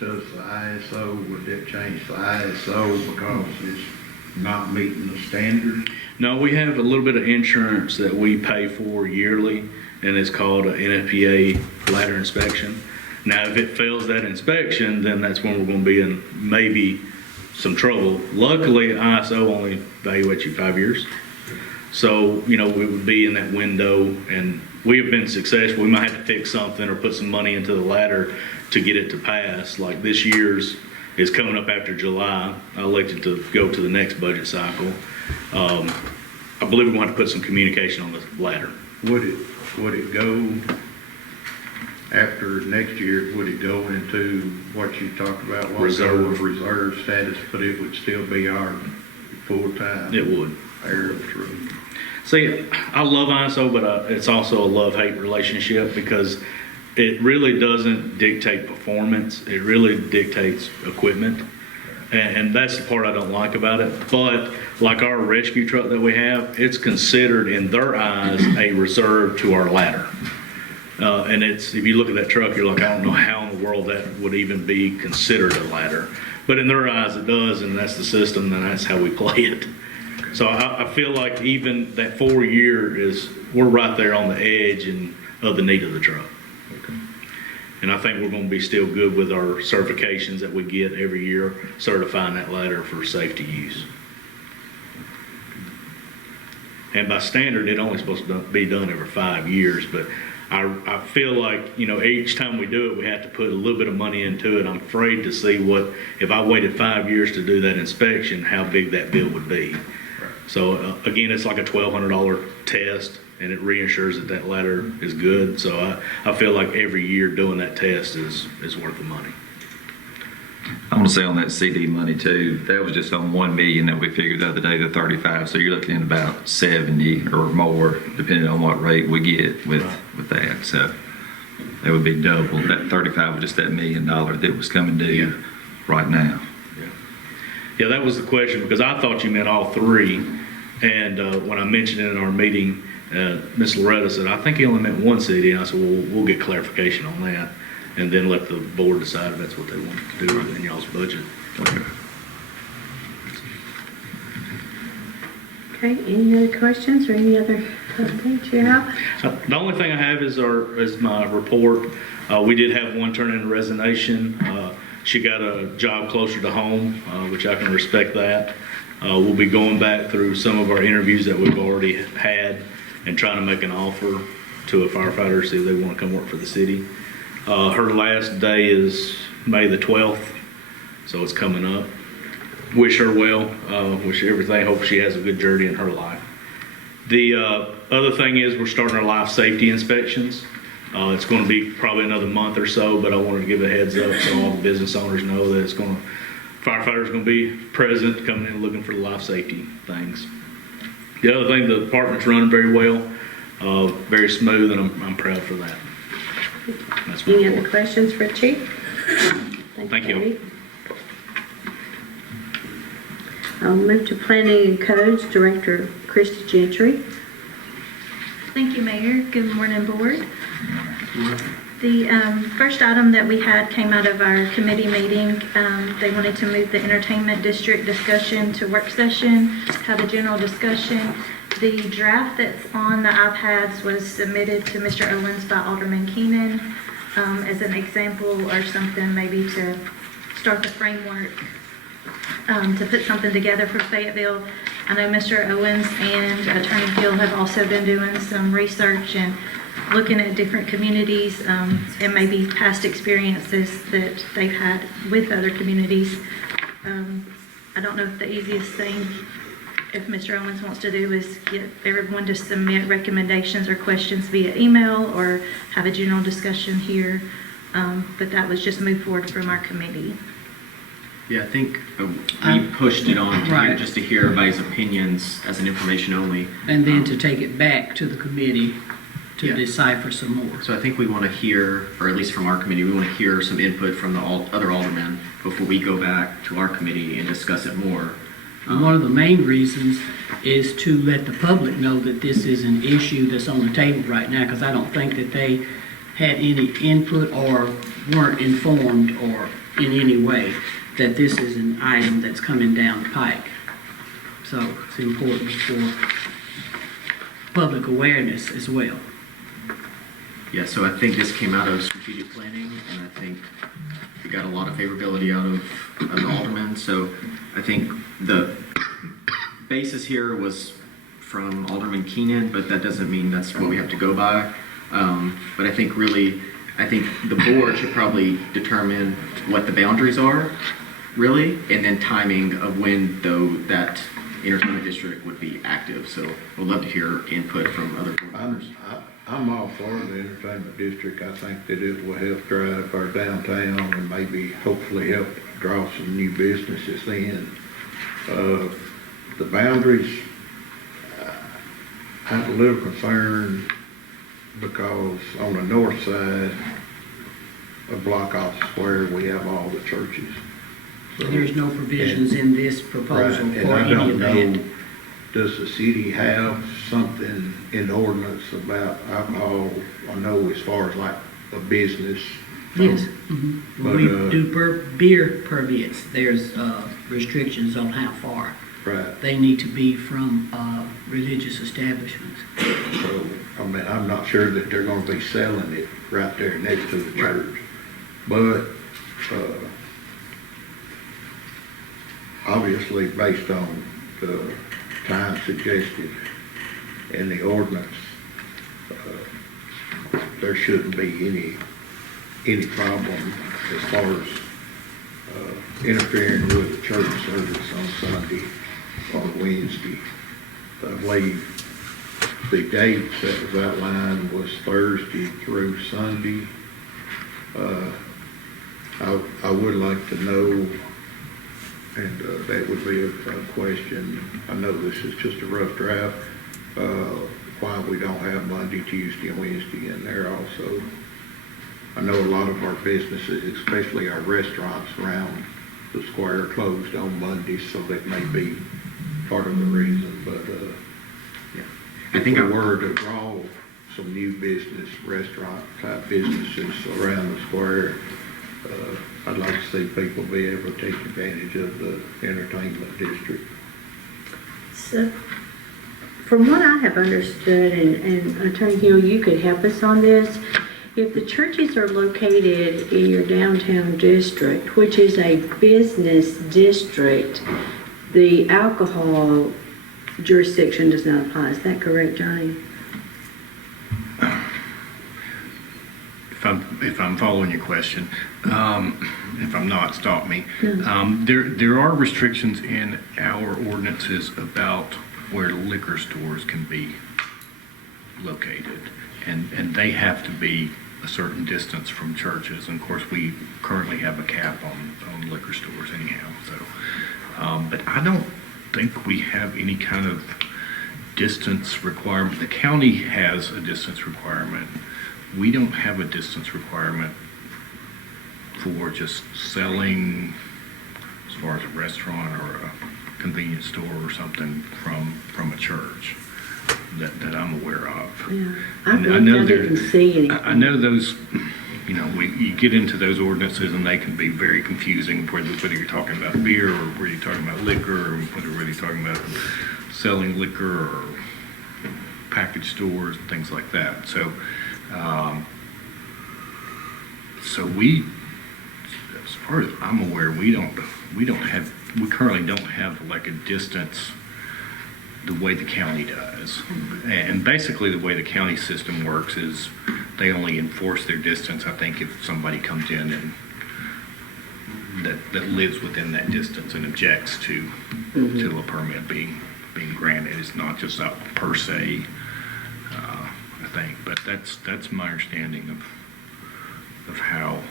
does the ISO, would that change the ISO because it's not meeting the standards? No, we have a little bit of insurance that we pay for yearly, and it's called an NFPA ladder inspection. Now, if it fails that inspection, then that's when we're going to be in maybe some trouble. Luckily, ISO only evaluates you 5 years. So, we would be in that window, and we have been successful. We might have to fix something or put some money into the ladder to get it to pass. Like this year's is coming up after July. I elected to go to the next budget cycle. I believe we're going to have to put some communication on the ladder. Would it go after next year? Would it go into what you talked about? Reserve status, but it would still be our full-time. It would. Arab truck. See, I love ISO, but it's also a love-hate relationship because it really doesn't dictate performance. It really dictates equipment. And that's the part I don't like about it. But like our rescue truck that we have, it's considered in their eyes a reserve to our ladder. And if you look at that truck, you're like, I don't know how in the world that would even be considered a ladder. But in their eyes it does, and that's the system, and that's how we play it. So I feel like even that 4 year we're right there on the edge of the need of the truck. Okay. And I think we're going to be still good with our certifications that we get every year, certifying that ladder for safety use. And by standard, it's only supposed to be done every 5 years, but I feel like, each time we do it, we have to put a little bit of money into it. I'm afraid to see if I waited 5 years to do that inspection, how big that bill would be. So again, it's like a $1,200 test, and it reinsures that ladder is good. So I feel like every year doing that test is worth the money. I want to say on that CD money too, that was just on 1 million that we figured the other day to 35. So you're looking at about 70 or more, depending on what rate we get with that. So that would be double. That 35 was just that $1 million that was coming due right now. Yeah, that was the question, because I thought you meant all three. And when I mentioned it in our meeting, Ms. Loretta said, I think he only meant one CD. And I said, well, we'll get clarification on that, and then let the board decide if that's what they want to do in y'all's budget. Okay, any other questions or any other things you have? The only thing I have is my report. We did have one turn in resignation. She got a job closer to home, which I can respect that. We'll be going back through some of our interviews that we've already had and trying to make an offer to a firefighter, see if they want to come work for the city. Her last day is May the 12th, so it's coming up. Wish her well, wish her everything, hope she has a good journey in her life. The other thing is we're starting our life safety inspections. It's going to be probably another month or so, but I wanted to give a heads up so all the business owners know that firefighters going to be present, coming in looking for the life safety things. The other thing, the department's running very well, very smooth, and I'm proud for that. That's my Any other report. questions for Chief? Thank you. Debbie. I'll move to Planning and Codes Director Christy Gentry. Thank you, Mayor. Good morning, Board. The first item that we had came out of our committee meeting. They wanted to move the entertainment district discussion to work session, have a general discussion. The draft that's on the iPads was submitted to Mr. Owens by Alderman Keenan as an example or something maybe to start the framework to put something together for Fayetteville. I know Mr. Owens and Attorney Gill have also been doing some research and looking at different communities and maybe past experiences that they've had with other communities. I don't know if the easiest thing, if Mr. Owens wants to do, is get everyone to submit recommendations or questions via email or have a general discussion here. But that was just moved forward from our committee. Yeah, I think we pushed it on to Right. just to hear everybody's opinions as an information only. And then to take it back to the committee to Yeah. decipher some more. So I think we want to hear, or at least from our committee, we want to hear some input from the other aldermen before we go back to our committee and discuss it more. And one of the main reasons is to let the public know that this is an issue that's on the table right now, because I don't think that they had any input or weren't informed or in any way that this is an item that's coming down the pike. So it's important for public awareness as well. Yeah, so I think this came out of strategic planning, and I think we got a lot of favorability out of the aldermen. So I think the basis here was from Alderman Keenan, but that doesn't mean that's what we have to go by. But I think the board should probably determine what the boundaries are, really, and then timing of when that entertainment district would be active. So we'd love to hear input from other board members. I'm all for the entertainment district. I think that it will help drive our downtown and maybe hopefully help draw some new businesses in. The boundaries, I'm a little concerned because on the north side of Block Off Square, we have all the churches. So, There's no provisions in this proposal right, and for I any don't of know, that. does the city have something in ordinance about alcohol? I know as far as like a business. Yes. But, We do beer permits. There's restrictions on how far Right. they need to be from religious establishments. So, I mean, I'm not sure that they're gonna be selling it right there next to the church. But, obviously, based on the time suggested in the ordinance, there shouldn't be any problem as far as interfering with the church service on Sunday or Wednesday. I believe the dates that was outlined was Thursday through Sunday. I would like to know, and that would be a question, I know this is just a rough draft, why we don't have Monday, Tuesday, and Wednesday in there also. I know a lot of our businesses, especially our restaurants around the square, are closed on Mondays, so that may be part of the reason, but I think if we were to draw some new business, restaurant type businesses around the square, I'd like to see people be able to take advantage of the entertainment district. So, from what I have understood, and Attorney Hill, you could help us on this, if the churches are located in your downtown district, which is a business district, the alcohol jurisdiction does not apply. Is that correct, Johnny? If I'm following your question, if I'm not, stop me. There are restrictions in our ordinances about where liquor stores can be located, and they have to be a certain distance from churches. And of course, we currently have a cap on liquor stores anyhow. So, but I don't think we have any kind of distance requirement. The county has a distance requirement. We don't have a distance requirement for just selling, as far as a restaurant or a convenience store or something from a church that I'm aware of. Yeah. And I didn't see anything. I know those, you know, you get into those ordinances and they can be very confusing, whether you're talking about beer or whether you're talking about liquor or whether you're talking about selling liquor or package stores and things like that. So, we, as far as I'm aware, we currently don't have like a distance the way the county does. And basically the way the county system works is they only enforce their distance, I think, if somebody comes in and that lives within that distance and objects to a permit being granted. It's not just a per se, I think, but that's my understanding of how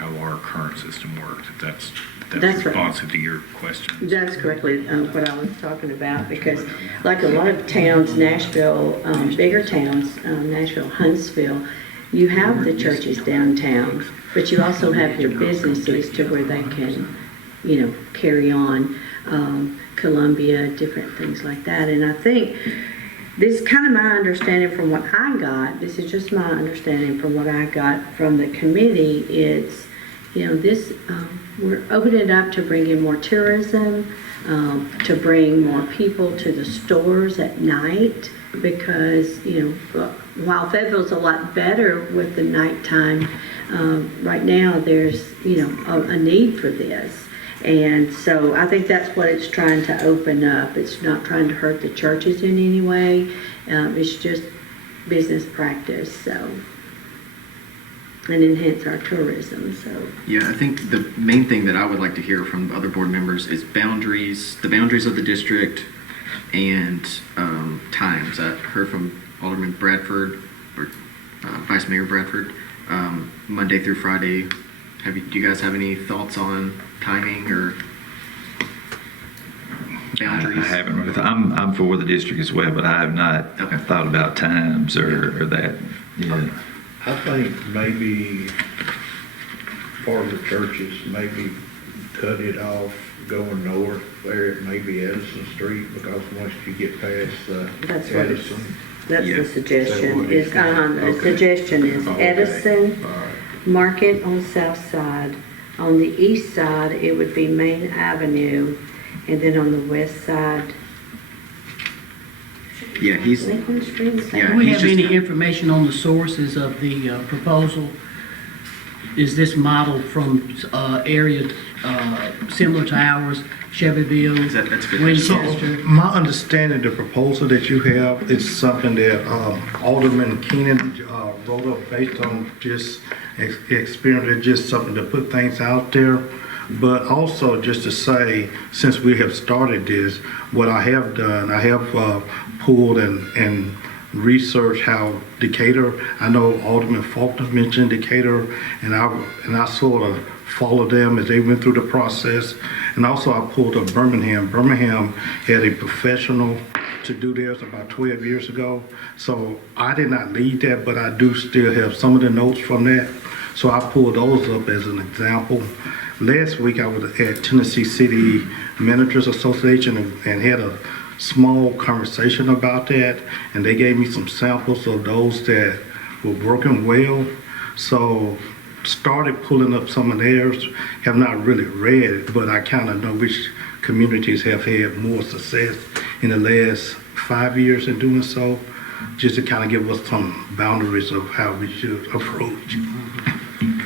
our current system works, if that's responsive to your question. That's correctly what I was talking about, because like a lot of towns, Nashville, bigger towns, Nashville, Huntsville, you have the churches downtown, but you also have your businesses to where they can, you know, carry on, Columbia, different things like that. And I think this is kind of my understanding from what I got, this is just my understanding from what I got from the committee, it's, you know, this, we're opening it up to bring in more tourism, to bring more people to the stores at night, because, you know, while Fayetteville's a lot better with the nighttime, right now there's, you know, a need for this. And so I think that's what it's trying to open up. It's not trying to hurt the churches in any way. It's just business practice, so, and enhance our tourism, so. Yeah, I think the main thing that I would like to hear from other board members is boundaries, the boundaries of the district, and times. I heard from Alderman Bradford, or Vice Mayor Bradford, Monday through Friday. Do you guys have any thoughts on timing or boundaries? I haven't really. I'm for the district as well, but I have not thought about times or that. Yeah. I think maybe part of the churches maybe cut it off going north there at maybe Edison Street, because once you get past That's what Edison. That's the suggestion. Is that what it is? The suggestion is Edison, Market on the south side. On the east side, it would be Main Avenue, and then on the west side, Yeah, he's. Lincoln Street. Yeah, Do we he's have just- any information on the sources of the proposal? is this modeled from area similar to ours, Shelbyville, That's good. Winchester? My understanding, the proposal that you have is something that Alderman Keenan wrote up based on just experience, just something to put things out there. But also just to say, since we have started this, what I have done, I have pulled and researched how Decatur, I know Alderman Faulkner mentioned Decatur, and I sort of followed them as they went through the process. And also I pulled up Birmingham. Birmingham had a professional to do theirs about 12 years ago. So I did not lead that, but I do still have some of the notes from that. So I pulled those up as an example. Last week I was at Tennessee City Managers Association and had a small conversation about that, and they gave me some samples of those that were working well. So started pulling up some of theirs, have not really read it, but I kind of know which communities have had more success in the last 5 years in doing so, just to kind of give us some boundaries of how we should approach.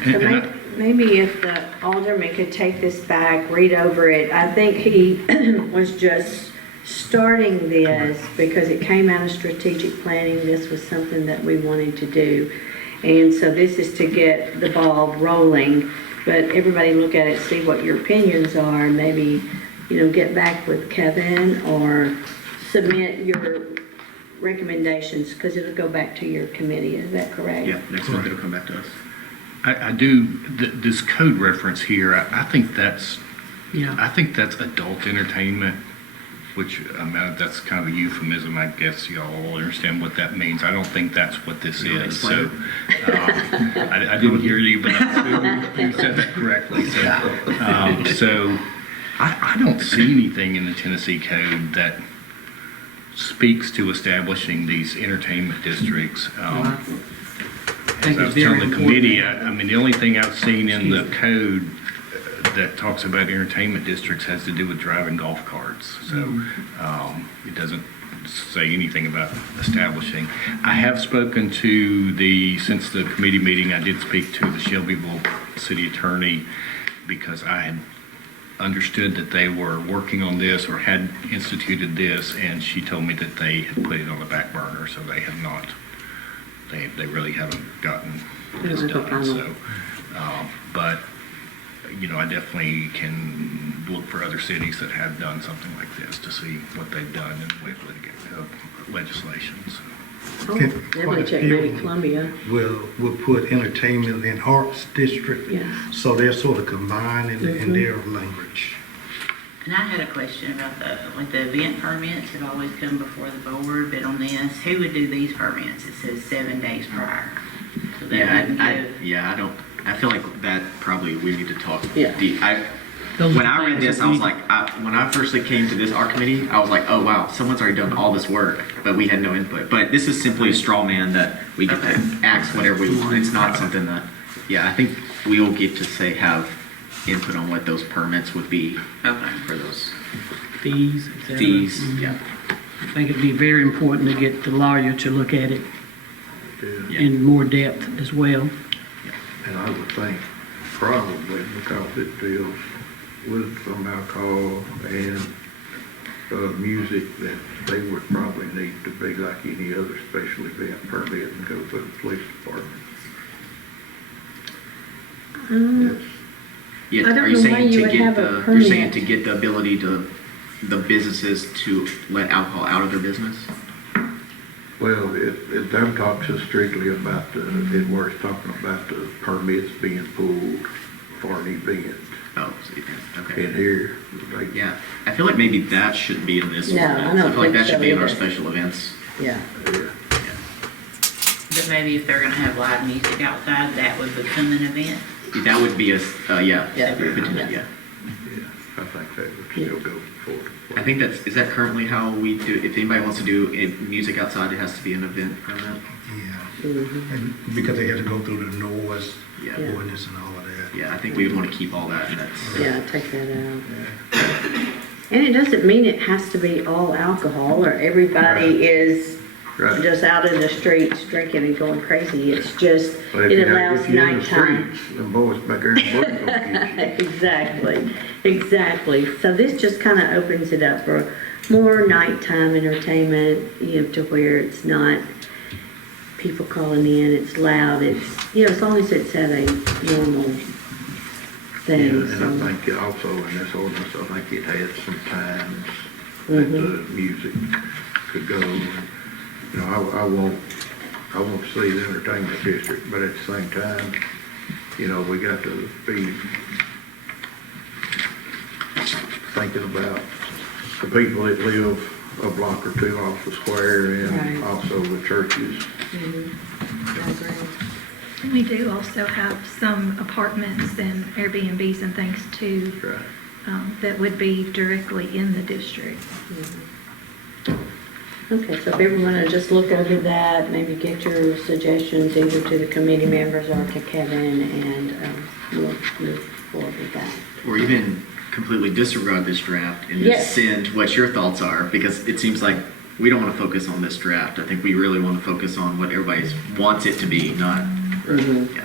So maybe if the alderman could take this back, read over it. I think he was just starting this because it came out of strategic planning. This was something that we wanted to do. And so this is to get the ball rolling. But everybody look at it, see what your opinions are. Maybe, get back with Kevin or submit your recommendations because it'll go back to your committee. Is that correct? Yeah, next month it'll come back to us. I do, this code reference here, I think that's adult entertainment, which, that's kind of a euphemism, I guess y'all understand what that means. I don't think that's what this is, so, I didn't hear you, but you said that correctly, so, I don't see anything in the Tennessee code that speaks to establishing these entertainment districts. As I was telling the committee, I mean, the only thing I've seen in the code that talks about entertainment districts has to do with driving golf carts. So it doesn't say anything about establishing. I have spoken to since the committee meeting, I did speak to the Shelbyville city attorney because I had understood that they were working on this or had instituted this, and she told me that they had put it on the back burner, so they have not. They really haven't gotten this done. So, but I definitely can look for other cities that have done something like this to see what they've done in the way of legislation. So. Definitely check maybe Columbia. We'll put entertainment and arts district, so they're sort of combined in their language. And I had a question about the event permits have always come before the board, but on this, who would do these permits? It says 7 days prior. So I feel like that probably we need to talk. Yeah. When I read this, I was like, when I first came to our committee, I was like, oh wow, someone's already done all this work, but we had no input. But this is simply a straw man that we get to ask whatever we want. It's not something that, I think we will get to have input on what those permits would be for those Fees, et cetera. fees. Mhm. Yeah. I think it'd be very important to get the lawyer to look at it Yeah. in more depth as well. And I would think probably because it deals with some alcohol and music, that they would probably need to be like any other special event permit and go through the police department. I don't Are you know why saying you to would get have a you're saying permit. to get the ability to the businesses to let alcohol out of their business? Well, it don't talk so strictly about where it's talking about the permits being pulled for an event. Oh, okay. In here, Yeah, I feel like maybe that shouldn't be in this. No, I ordinance. don't feel like think that should so be in our either. special events. Yeah. But maybe if they're gonna have live music outside, that would become an event. That would be a Yeah. potential, yeah. I think that would still go forward. I think is that currently how we do. If anybody wants to do music outside, it has to be an event permit. Yeah. And because they had to go through the noise Yeah. ordinance and all of that. Yeah, I think we would want to keep all that. And that's Yeah, take that out. And it doesn't mean it has to be all alcohol or everybody is Right. just out in the streets drinking and going crazy. It's just, But if it you- allows if you're in the nighttime. streets, them boys back there in the woods gonna get you. Exactly. So this just kind of opens it up for more nighttime entertainment, to where it's not people calling in, it's loud, it's, as long as it's at a normal thing. Yeah, so. and I think also in this ordinance, I think it had some times that the music could go. I won't see the entertainment district, but at the same time, we got to be thinking about the people that live a block or two off the square and Right. also the churches. I agree. And we do also have some apartments and Airbnbs and things too, Right. that would be directly in the district. Okay, so if everyone will just look over that, maybe get your suggestions either to the committee members or to Kevin, and we'll move forward with that. Or even completely disregard this draft and Yes. just send what your thoughts are, because it seems like we don't want to focus on this draft. I think we really want to focus on what everybody wants it to be, not. Yeah.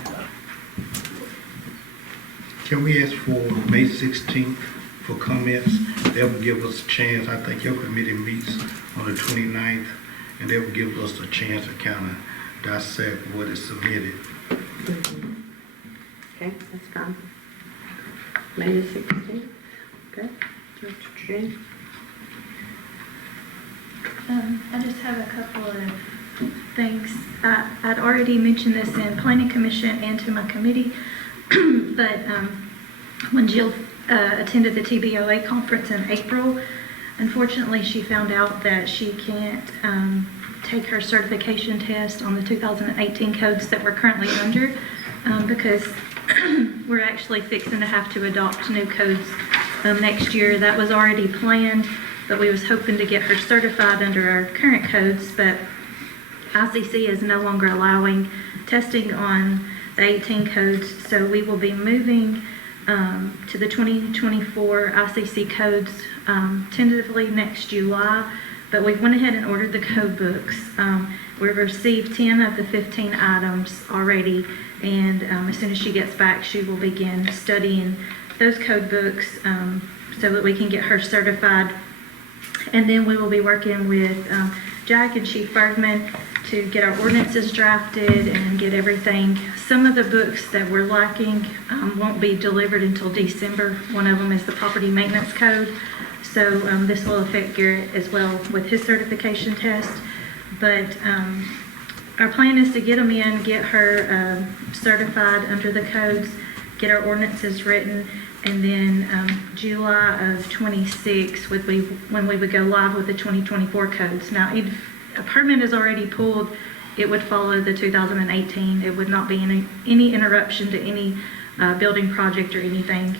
Can we ask for May 16th for comments? That will give us a chance. I think your committee meets on the 29th, and that will give us a chance to kind of dissect what is submitted. Okay, that's fine. May the 16th, okay. Mr. Trent? I just have a couple of things. I'd already mentioned this in Planning Commission and to my committee, but when Jill attended the TBOA conference in April, unfortunately she found out that she can't take her certification test on the 2018 codes that we're currently under, because we're actually fixing to have to adopt new codes next year. That was already planned, but we was hoping to get her certified under our current codes, but ICC is no longer allowing testing on the 18 codes, so we will be moving to the 2024 ICC codes tentatively next July, but we went ahead and ordered the code books. We've received 10 of the 15 items already, and as soon as she gets back, she will begin studying those code books so that we can get her certified. And then we will be working with Jack and Chief Bergman to get our ordinances drafted and get everything. Some of the books that we're lacking won't be delivered until December. One of them is the property maintenance code. So this will affect Garrett as well with his certification test. But our plan is to get them in, get her certified under the codes, get our ordinances written, and then July of 26 would be when we would go live with the 2024 codes. Now, if a permit is already pulled, it would follow the 2018. It would not be any interruption to any building project or anything.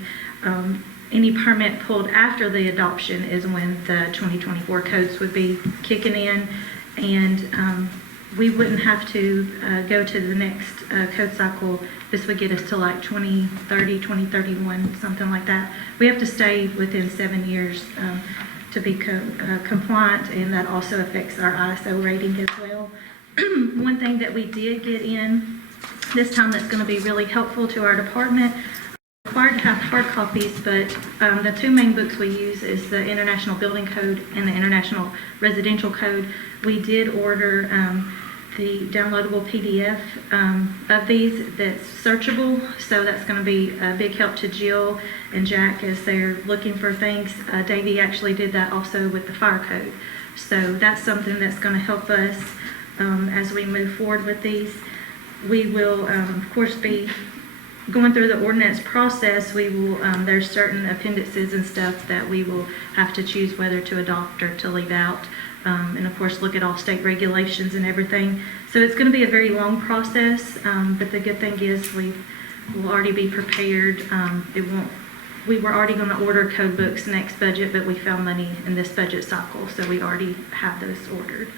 Any permit pulled after the adoption is when the 2024 codes would be kicking in, and we wouldn't have to go to the next code cycle. This would get us to like 2030, 2031, something like that. We have to stay within 7 years to be compliant, and that also affects our ISO rating as well. One thing that we did get in this time that's going to be really helpful to our department, required to have hard copies, but the two main books we use is the International Building Code and the International Residential Code. We did order the downloadable PDF of these that's searchable, so that's going to be a big help to Jill and Jack as they're looking for things. Davey actually did that also with the fire code, so that's something that's going to help us as we move forward with these. We will, of course, be going through the ordinance process. We will, there's certain appendices and stuff that we will have to choose whether to adopt or to leave out. And of course, look at all state regulations and everything. So it's going to be a very long process, but the good thing is we will already be prepared. We were already going to order code books next budget, but we found money in this budget cycle, so we already have those ordered.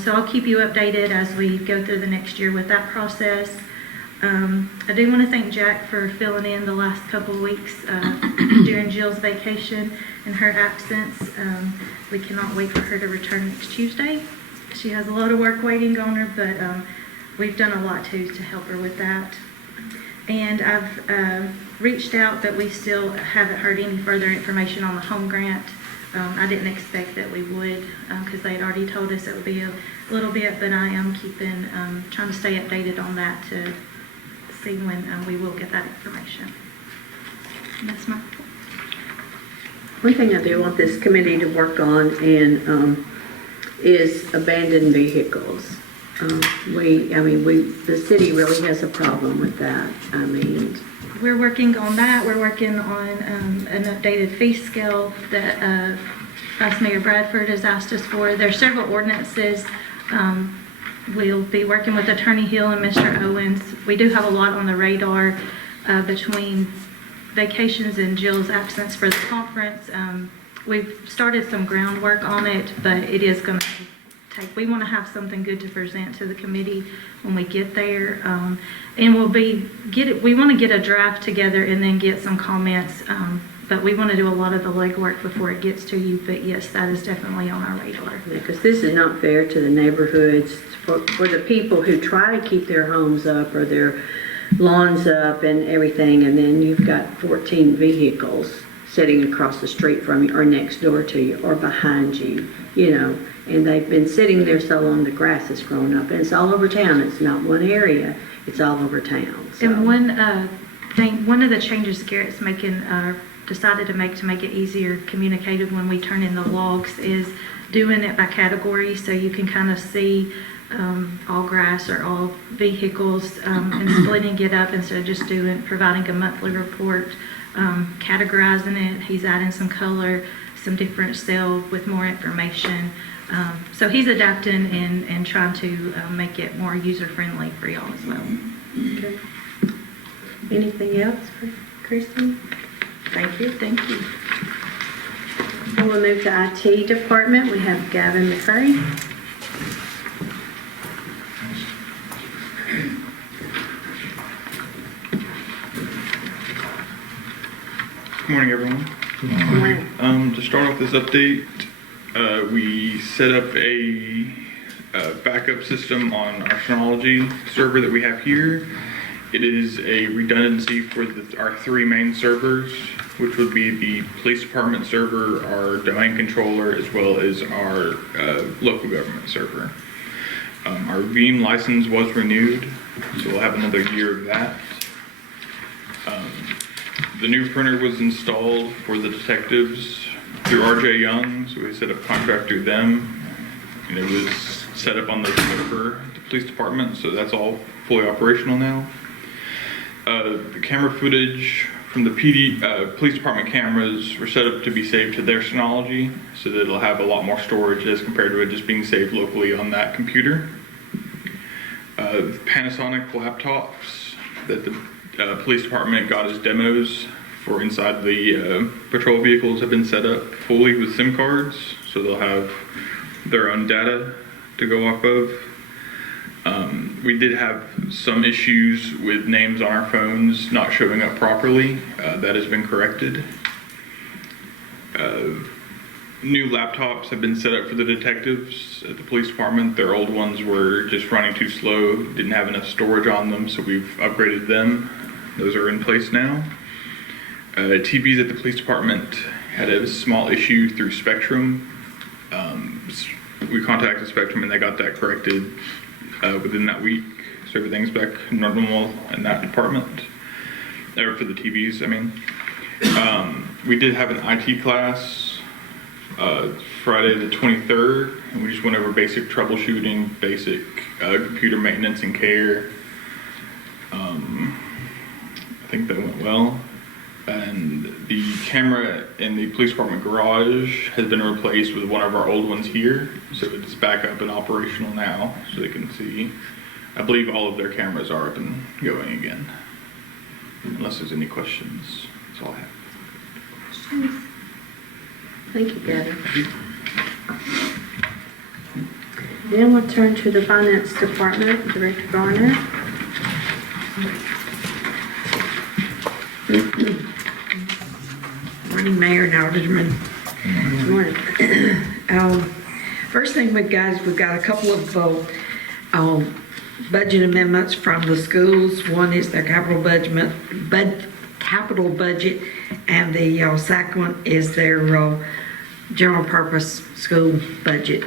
So I'll keep you updated as we go through the next year with that process. I do want to thank Jack for filling in the last couple of weeks during Jill's vacation and her absence. We cannot wait for her to return next Tuesday. She has a lot of work waiting on her, but we've done a lot too to help her with that. And I've reached out, but we still haven't heard any further information on the home grant. I didn't expect that we would, because they had already told us it would be a little bit, but I am trying to stay updated on that to see when we will get that information. And that's my report. One thing I do want this committee to work on is abandoned vehicles. The city really has a problem with that. We're working on that. We're working on an updated fee scale that Vice Mayor Bradford has asked us for. There's several ordinances. We'll be working with Attorney Hill and Mr. Owens. We do have a lot on the radar between vacations and Jill's absence for the conference. We've started some groundwork on it, but it is going to take, we want to have something good to present to the committee when we get there. And we want to get a draft together and then get some comments, but we want to do a lot of the legwork before it gets to you. But yes, that is definitely on our radar. Because this is not fair to the neighborhoods, for the people who try to keep their homes up or their lawns up and everything, and then you've got 14 vehicles sitting across the street from you or next door to you or behind you, and they've been sitting there so long the grass has grown up, and it's all over town. It's not one area, it's all over town. So. And one of the changes Garrett's decided to make it easier communicated when we turn in the logs is doing it by category, so you can kind of see all grass or all vehicles, and splitting it up instead of just providing a monthly report, categorizing it. He's adding some color, some different cell with more information. So he's adapting and trying to make it more user-friendly for y'all as well. Okay. Anything else for Kristen? Thank you. Thank you. We'll move to IT department. We have Gavin McCurry. Good morning, everyone. Good morning. To start off this update, we set up a backup system on our Synology server that we have here. It is a redundancy for our three main servers, which would be the police department server, our domain controller, as well as our local government server. Our Veeam license was renewed, so we'll have another year of that. The new printer was installed for the detectives through RJ Young, so we set up contract through them. And it was set up on the server at the police department, so that's all fully operational now. The camera footage from the police department cameras were set up to be saved to their Synology, so that it'll have a lot more storage as compared to it just being saved locally on that computer. Panasonic laptops that the police department got as demos for inside the patrol vehicles have been set up fully with SIM cards, so they'll have their own data to go off of. We did have some issues with names on our phones not showing up properly. That has been corrected. New laptops have been set up for the detectives at the police department. Their old ones were just running too slow, didn't have enough storage on them, so we've upgraded them. Those are in place now. TVs at the police department had a small issue through Spectrum. We contacted Spectrum and they got that corrected within that week, so everything's back normal in that department, or for the TVs, I mean. We did have an IT class Friday the 23rd, and we just went over basic troubleshooting, basic computer maintenance and care. I think that went well. And the camera in the police department garage has been replaced with one of our old ones here, so it's back up and operational now, so they can see. I believe all of their cameras are up and going again. Unless there's any questions, that's all I have. Questions? Thank you, Gavin. Then we'll turn to the finance department, Director Garner. Morning, Mayor and Alderman. Good morning. First thing we've got a couple of budget amendments from the schools. One is their capital budget, and the second one is their general purpose school budget.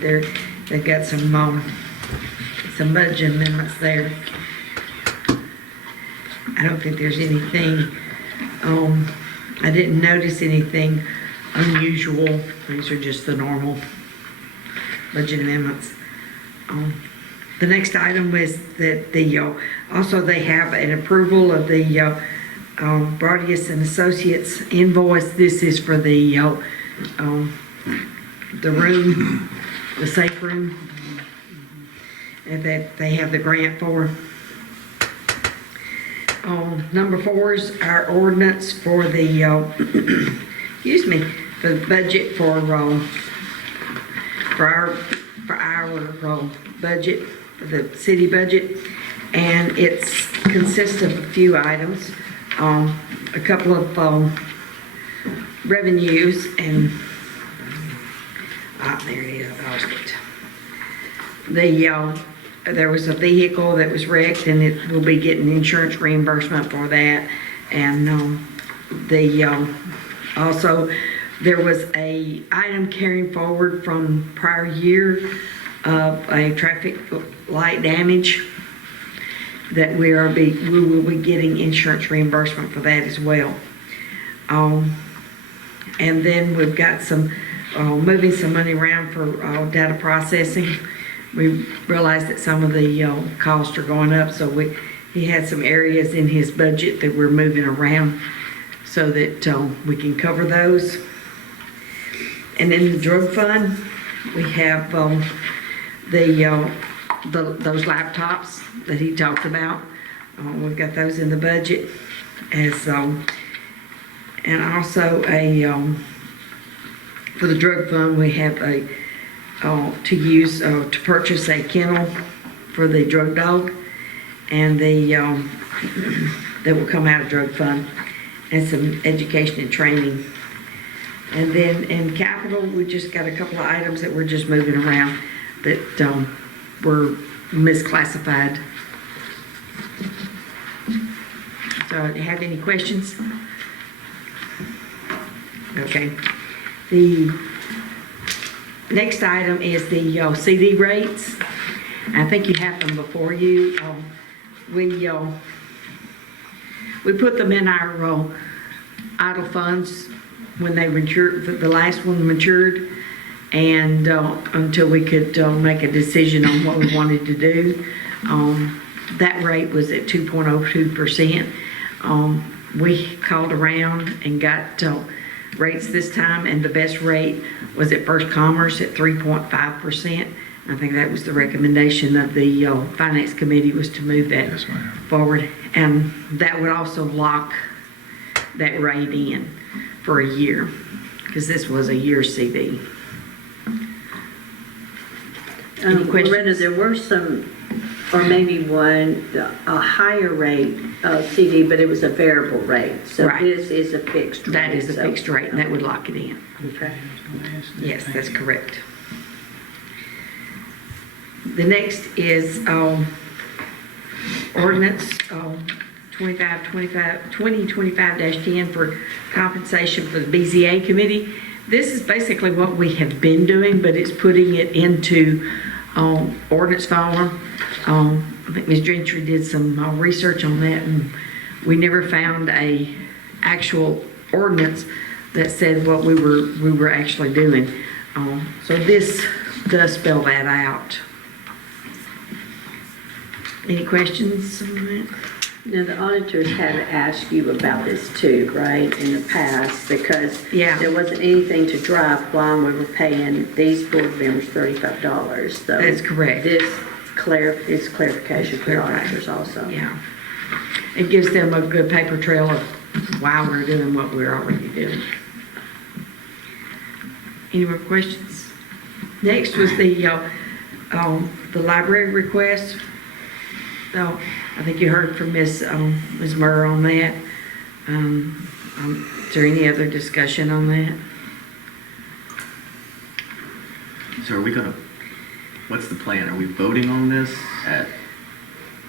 They've got some budget amendments there. I don't think there's anything, I didn't notice anything unusual. These are just the normal budget amendments. The next item was that also they have an approval of the Brodius and Associates invoice. This is for the room, the safe room that they have the grant for. Number 4 is our ordinance for the, for the budget for our budget, for the city budget, and it consists of a few items, a couple of revenues, and there it is, I lost it. There was a vehicle that was wrecked, and it will be getting insurance reimbursement for that. And also there was a item carrying forward from prior year of a traffic light damage that we will be getting insurance reimbursement for that as well. And then we've got some moving some money around for data processing. We realized that some of the costs are going up, so he had some areas in his budget that we're moving around so that we can cover those. And in the drug fund, we have those laptops that he talked about. We've got those in the budget as and also for the drug fund, we have to purchase a kennel for the drug dog, and that will come out of drug fund, and some education and training. And then in capital, we just got a couple of items that we're just moving around that were misclassified. So, do you have any questions? Okay. The next item is the CD rates. I think you have them before you. We put them in our idle funds when they matured. The last one matured, and until we could make a decision on what we wanted to do. That rate was at 2.02%. We called around and got rates this time, and the best rate was at First Commerce at 3.5%. I think that was the recommendation of the Finance Committee, was to move that forward, and that would also lock that rate in for a year, because this was a year CD. Any questions? Loretta, there were some, or maybe one, a higher rate CD, but it was a variable rate. So Right. This is a fixed rate. That is a fixed rate, and that would lock it in. Okay. Yes, that's correct. The next is ordinance 2025-10 for compensation for the BZA committee. This is basically what we have been doing, but it's putting it into ordinance form. I think Ms. Gentry did some research on that, and we never found a actual ordinance that said what we were actually doing. So this does spell that out. Any questions on that? Now, the auditors had asked you about this too, right, in the past, because there wasn't anything to drive why we were paying these board members $35. So That's correct. This is clarification for the auditors also. Yeah. It gives them a good paper trail of why we're doing what we're already doing. Any more questions? Next was the library request. So I think you heard from Ms. Murr on that. Is there any other discussion on that? So are we gonna, what's the plan? Are we voting on this at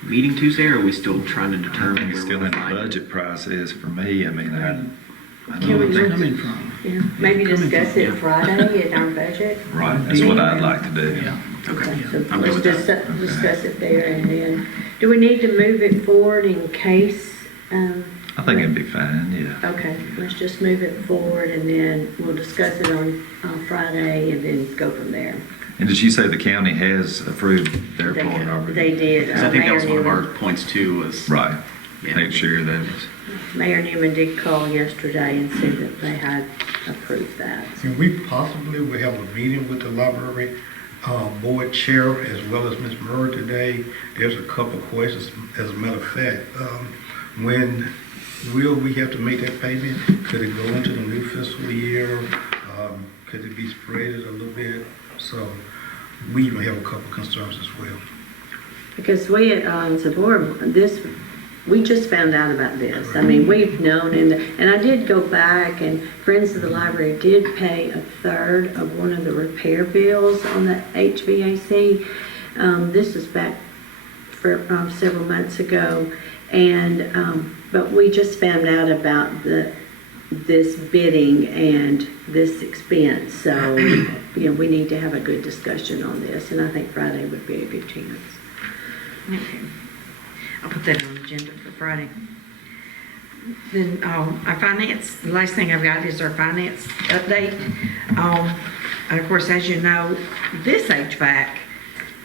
meeting Tuesday, or are we still trying to I determine think it's where still we're in the finding? budget process for me. I mean, I Where don't it's think, coming from. Yeah, maybe Coming discuss from- it Friday at our budget. right, that's what I'd like to do. Yeah. Okay, So I'm good let's with that. discuss it there, and then, do we need to move it forward in case, I think it'd be fine, yeah. okay, let's just move it forward, and then we'll discuss it on Friday, and then go from there. And did you say the county has approved their part already? They did. 'Cause I think that was one of our Mayor points too, was. Right, Yeah. make sure that was. Mayor Newman did call yesterday and said that they had approved that. And we possibly will have a meeting with the library board chair as well as Ms. Murray today. There's a couple questions. As a matter of fact, when will we have to make that payment? Could it go into the new fiscal year? Could it be spread a little bit? So we even have a couple concerns as well. Because we, as a board, we just found out about this. I mean, we've known, and I did go back, and Friends of the Library did pay a third of one of the repair bills on the HVAC. This is back for several months ago, and but we just found out about this bidding and this expense. So, we need to have a good discussion on this, and I think Friday would be a good chance. Okay. I'll put that on the agenda for Friday. Then, our finance, the last thing I've got is our finance update. Of course, as you know, this HVAC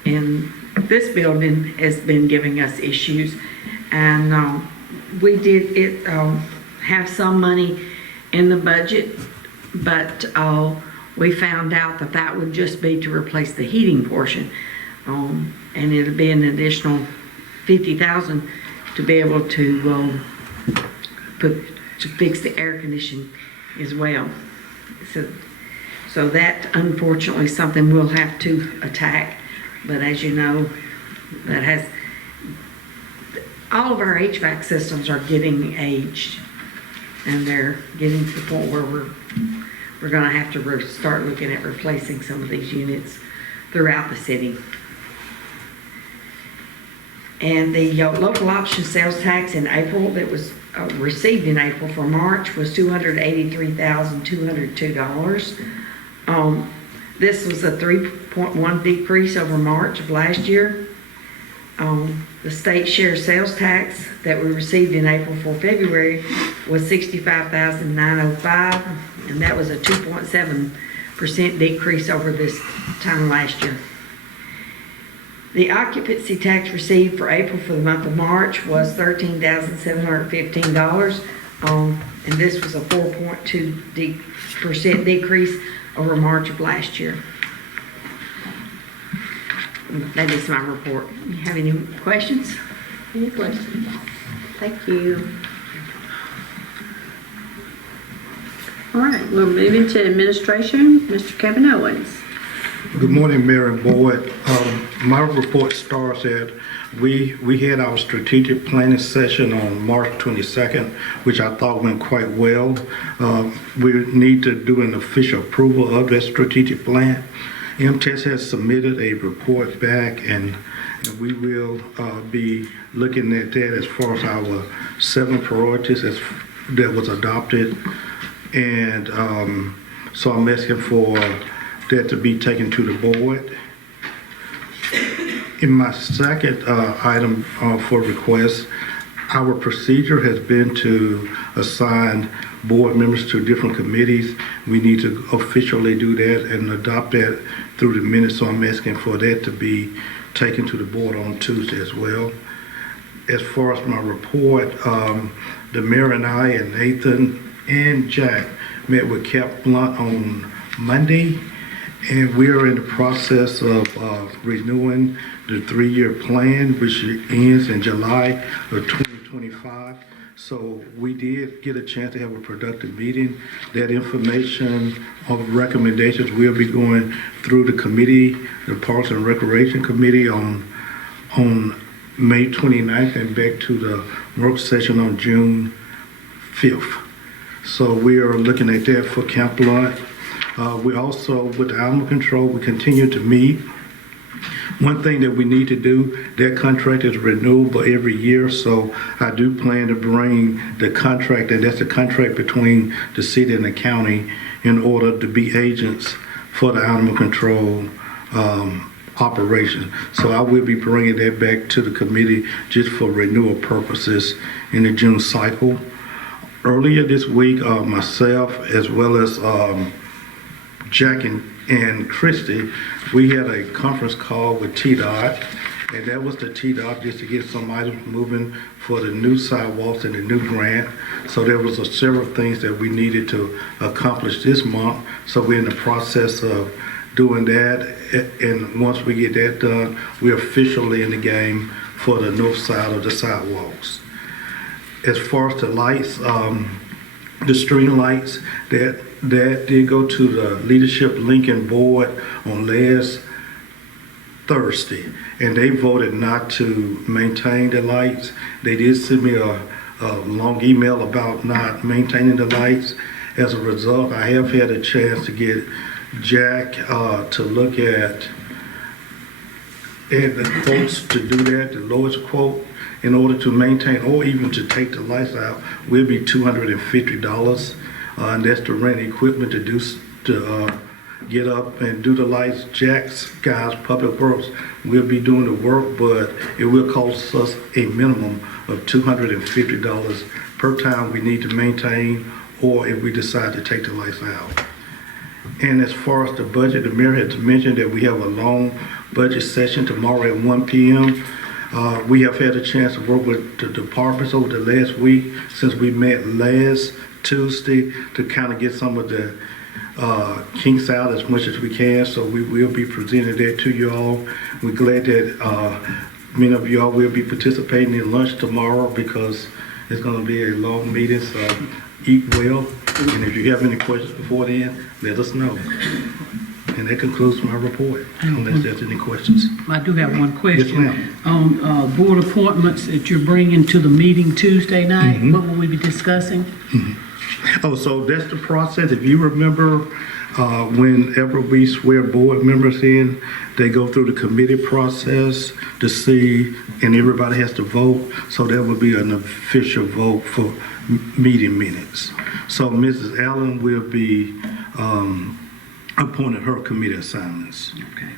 in this building has been giving us issues. And, we did have some money in the budget, but, we found out that would just be to replace the heating portion. And it'll be an additional $50,000 to be able to fix the air conditioning as well. So that unfortunately is something we'll have to attack. But as you know, all of our HVAC systems are getting aged, and they're getting to the point where we're going to have to start looking at replacing some of these units throughout the city. And the local option sales tax in April that was received in April for March was $283,202. This was a 3.1 decrease over March of last year. The state share sales tax that we received in April for February was $65,905, and that was a 2.7% decrease over this time last year. The occupancy tax received for April for the month of March was $13,715, and this was a 4.2% decrease over March of last year. That is my report. You have any questions? Any questions? Thank you. All right, we're moving to administration. Mr. Kevin Owens. Good morning, Mayor and Board. My report starts at, we had our strategic planning session on March 22nd, which I thought went quite well. We need to do an official approval of that strategic plan. MTS has submitted a report back, and we will be looking at that as far as our 7 priorities that was adopted. And so I'm asking for that to be taken to the board. In my second item for request, our procedure has been to assign board members to different committees. We need to officially do that and adopt that through the minutes, so I'm asking for that to be taken to the board on Tuesday as well. As far as my report, the mayor and I and Nathan and Jack met with Cap Blunt on Monday, and we are in the process of renewing the 3-year plan, which ends in July of 2025. So we did get a chance to have a productive meeting. That information of recommendations will be going through the committee, the Parks and Recreation Committee on May 29th and back to the work session on June 5th. So we are looking at that for Camp Blunt. We also, with the animal control, we continue to meet. One thing that we need to do, their contract is renewable every year, so I do plan to bring the contract, and that's the contract between the city and the county, in order to be agents for the animal control operation. So I will be bringing that back to the committee just for renewal purposes in the June cycle. Earlier this week, myself as well as Jack and Christy, we had a conference call with TDOT, and that was the TDOT just to get some items moving for the new sidewalks and the new grant. So there was several things that we needed to accomplish this month. So we're in the process of doing that, and once we get that done, we're officially in the game for the north side of the sidewalks. As far as the lights, the street lights, that did go to the Leadership Lincoln Board on last Thursday, and they voted not to maintain the lights. They did send me a long email about not maintaining the lights. As a result, I have had a chance to get Jack to look at the quotes to do that, the lowest quote in order to maintain or even to take the lights out will be $250, and that's to rent equipment to get up and do the lights. Jack's guys, Public Works, will be doing the work, but it will cost us a minimum of $250 per time we need to maintain, or if we decide to take the lights out. And as far as the budget, the mayor has mentioned that we have a long budget session tomorrow at 1 p.m. We have had a chance to work with the departments over the last week since we met last Tuesday to kind of get some of the kinks out as much as we can. So we will be presenting that to you all. We're glad that many of you all will be participating in lunch tomorrow because it's going to be a long meeting, so eat well. And if you have any questions before then, let us know. And that concludes my report, unless there's any questions. I do have one question. Yes, ma'am. On board appointments that you're bringing to the meeting Tuesday night, what will we be discussing? Oh, so that's the process. If you remember, whenever we swear board members in, they go through the committee process to see, and everybody has to vote. So that would be an official vote for meeting minutes. So Mrs. Allen will be appointed her committee assignments. Okay.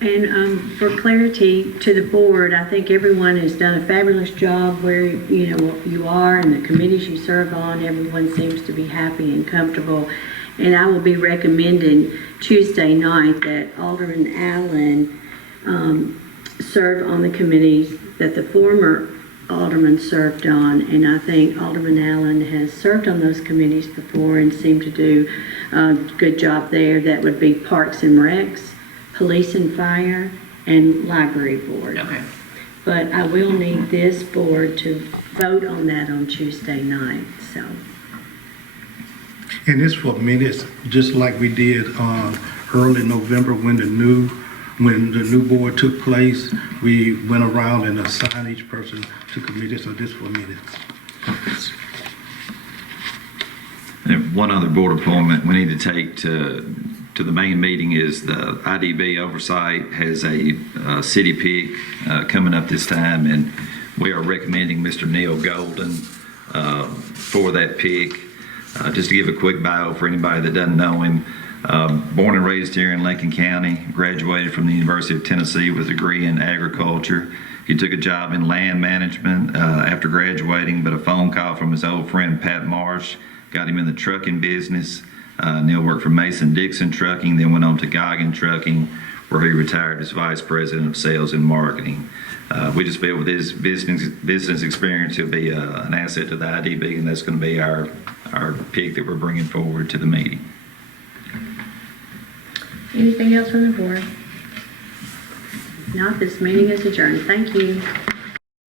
And for clarity to the board, I think everyone has done a fabulous job where you are and the committees you serve on. Everyone seems to be happy and comfortable. And I will be recommending Tuesday night that Alderman Allen serve on the committees that the former alderman served on, and I think Alderman Allen has served on those committees before and seemed to do a good job there. That would be Parks and Recs, Police and Fire, and Library Board. Okay. But I will need this board to vote on that on Tuesday night, so. And this for minutes, just like we did early November when the new board took place. We went around and assigned each person to committee, so this for minutes. And one other board appointment we need to take to the main meeting is the IDB oversight has a city pick coming up this time, and we are recommending Mr. Neil Golden for that pick. Just to give a quick bio for anybody that doesn't know him, born and raised here in Lincoln County, graduated from the University of Tennessee with a degree in agriculture. He took a job in land management after graduating, but a phone call from his old friend Pat Marsh got him in the trucking business. Neil worked for Mason-Dixon Trucking, then went on to Goggin Trucking, where he retired as Vice President of Sales and Marketing. We just feel with his business experience, he'll be an asset to the IDB, and that's going to be our pick that we're bringing forward to the meeting. Anything else from the board? If not, this meeting is adjourned. Thank you.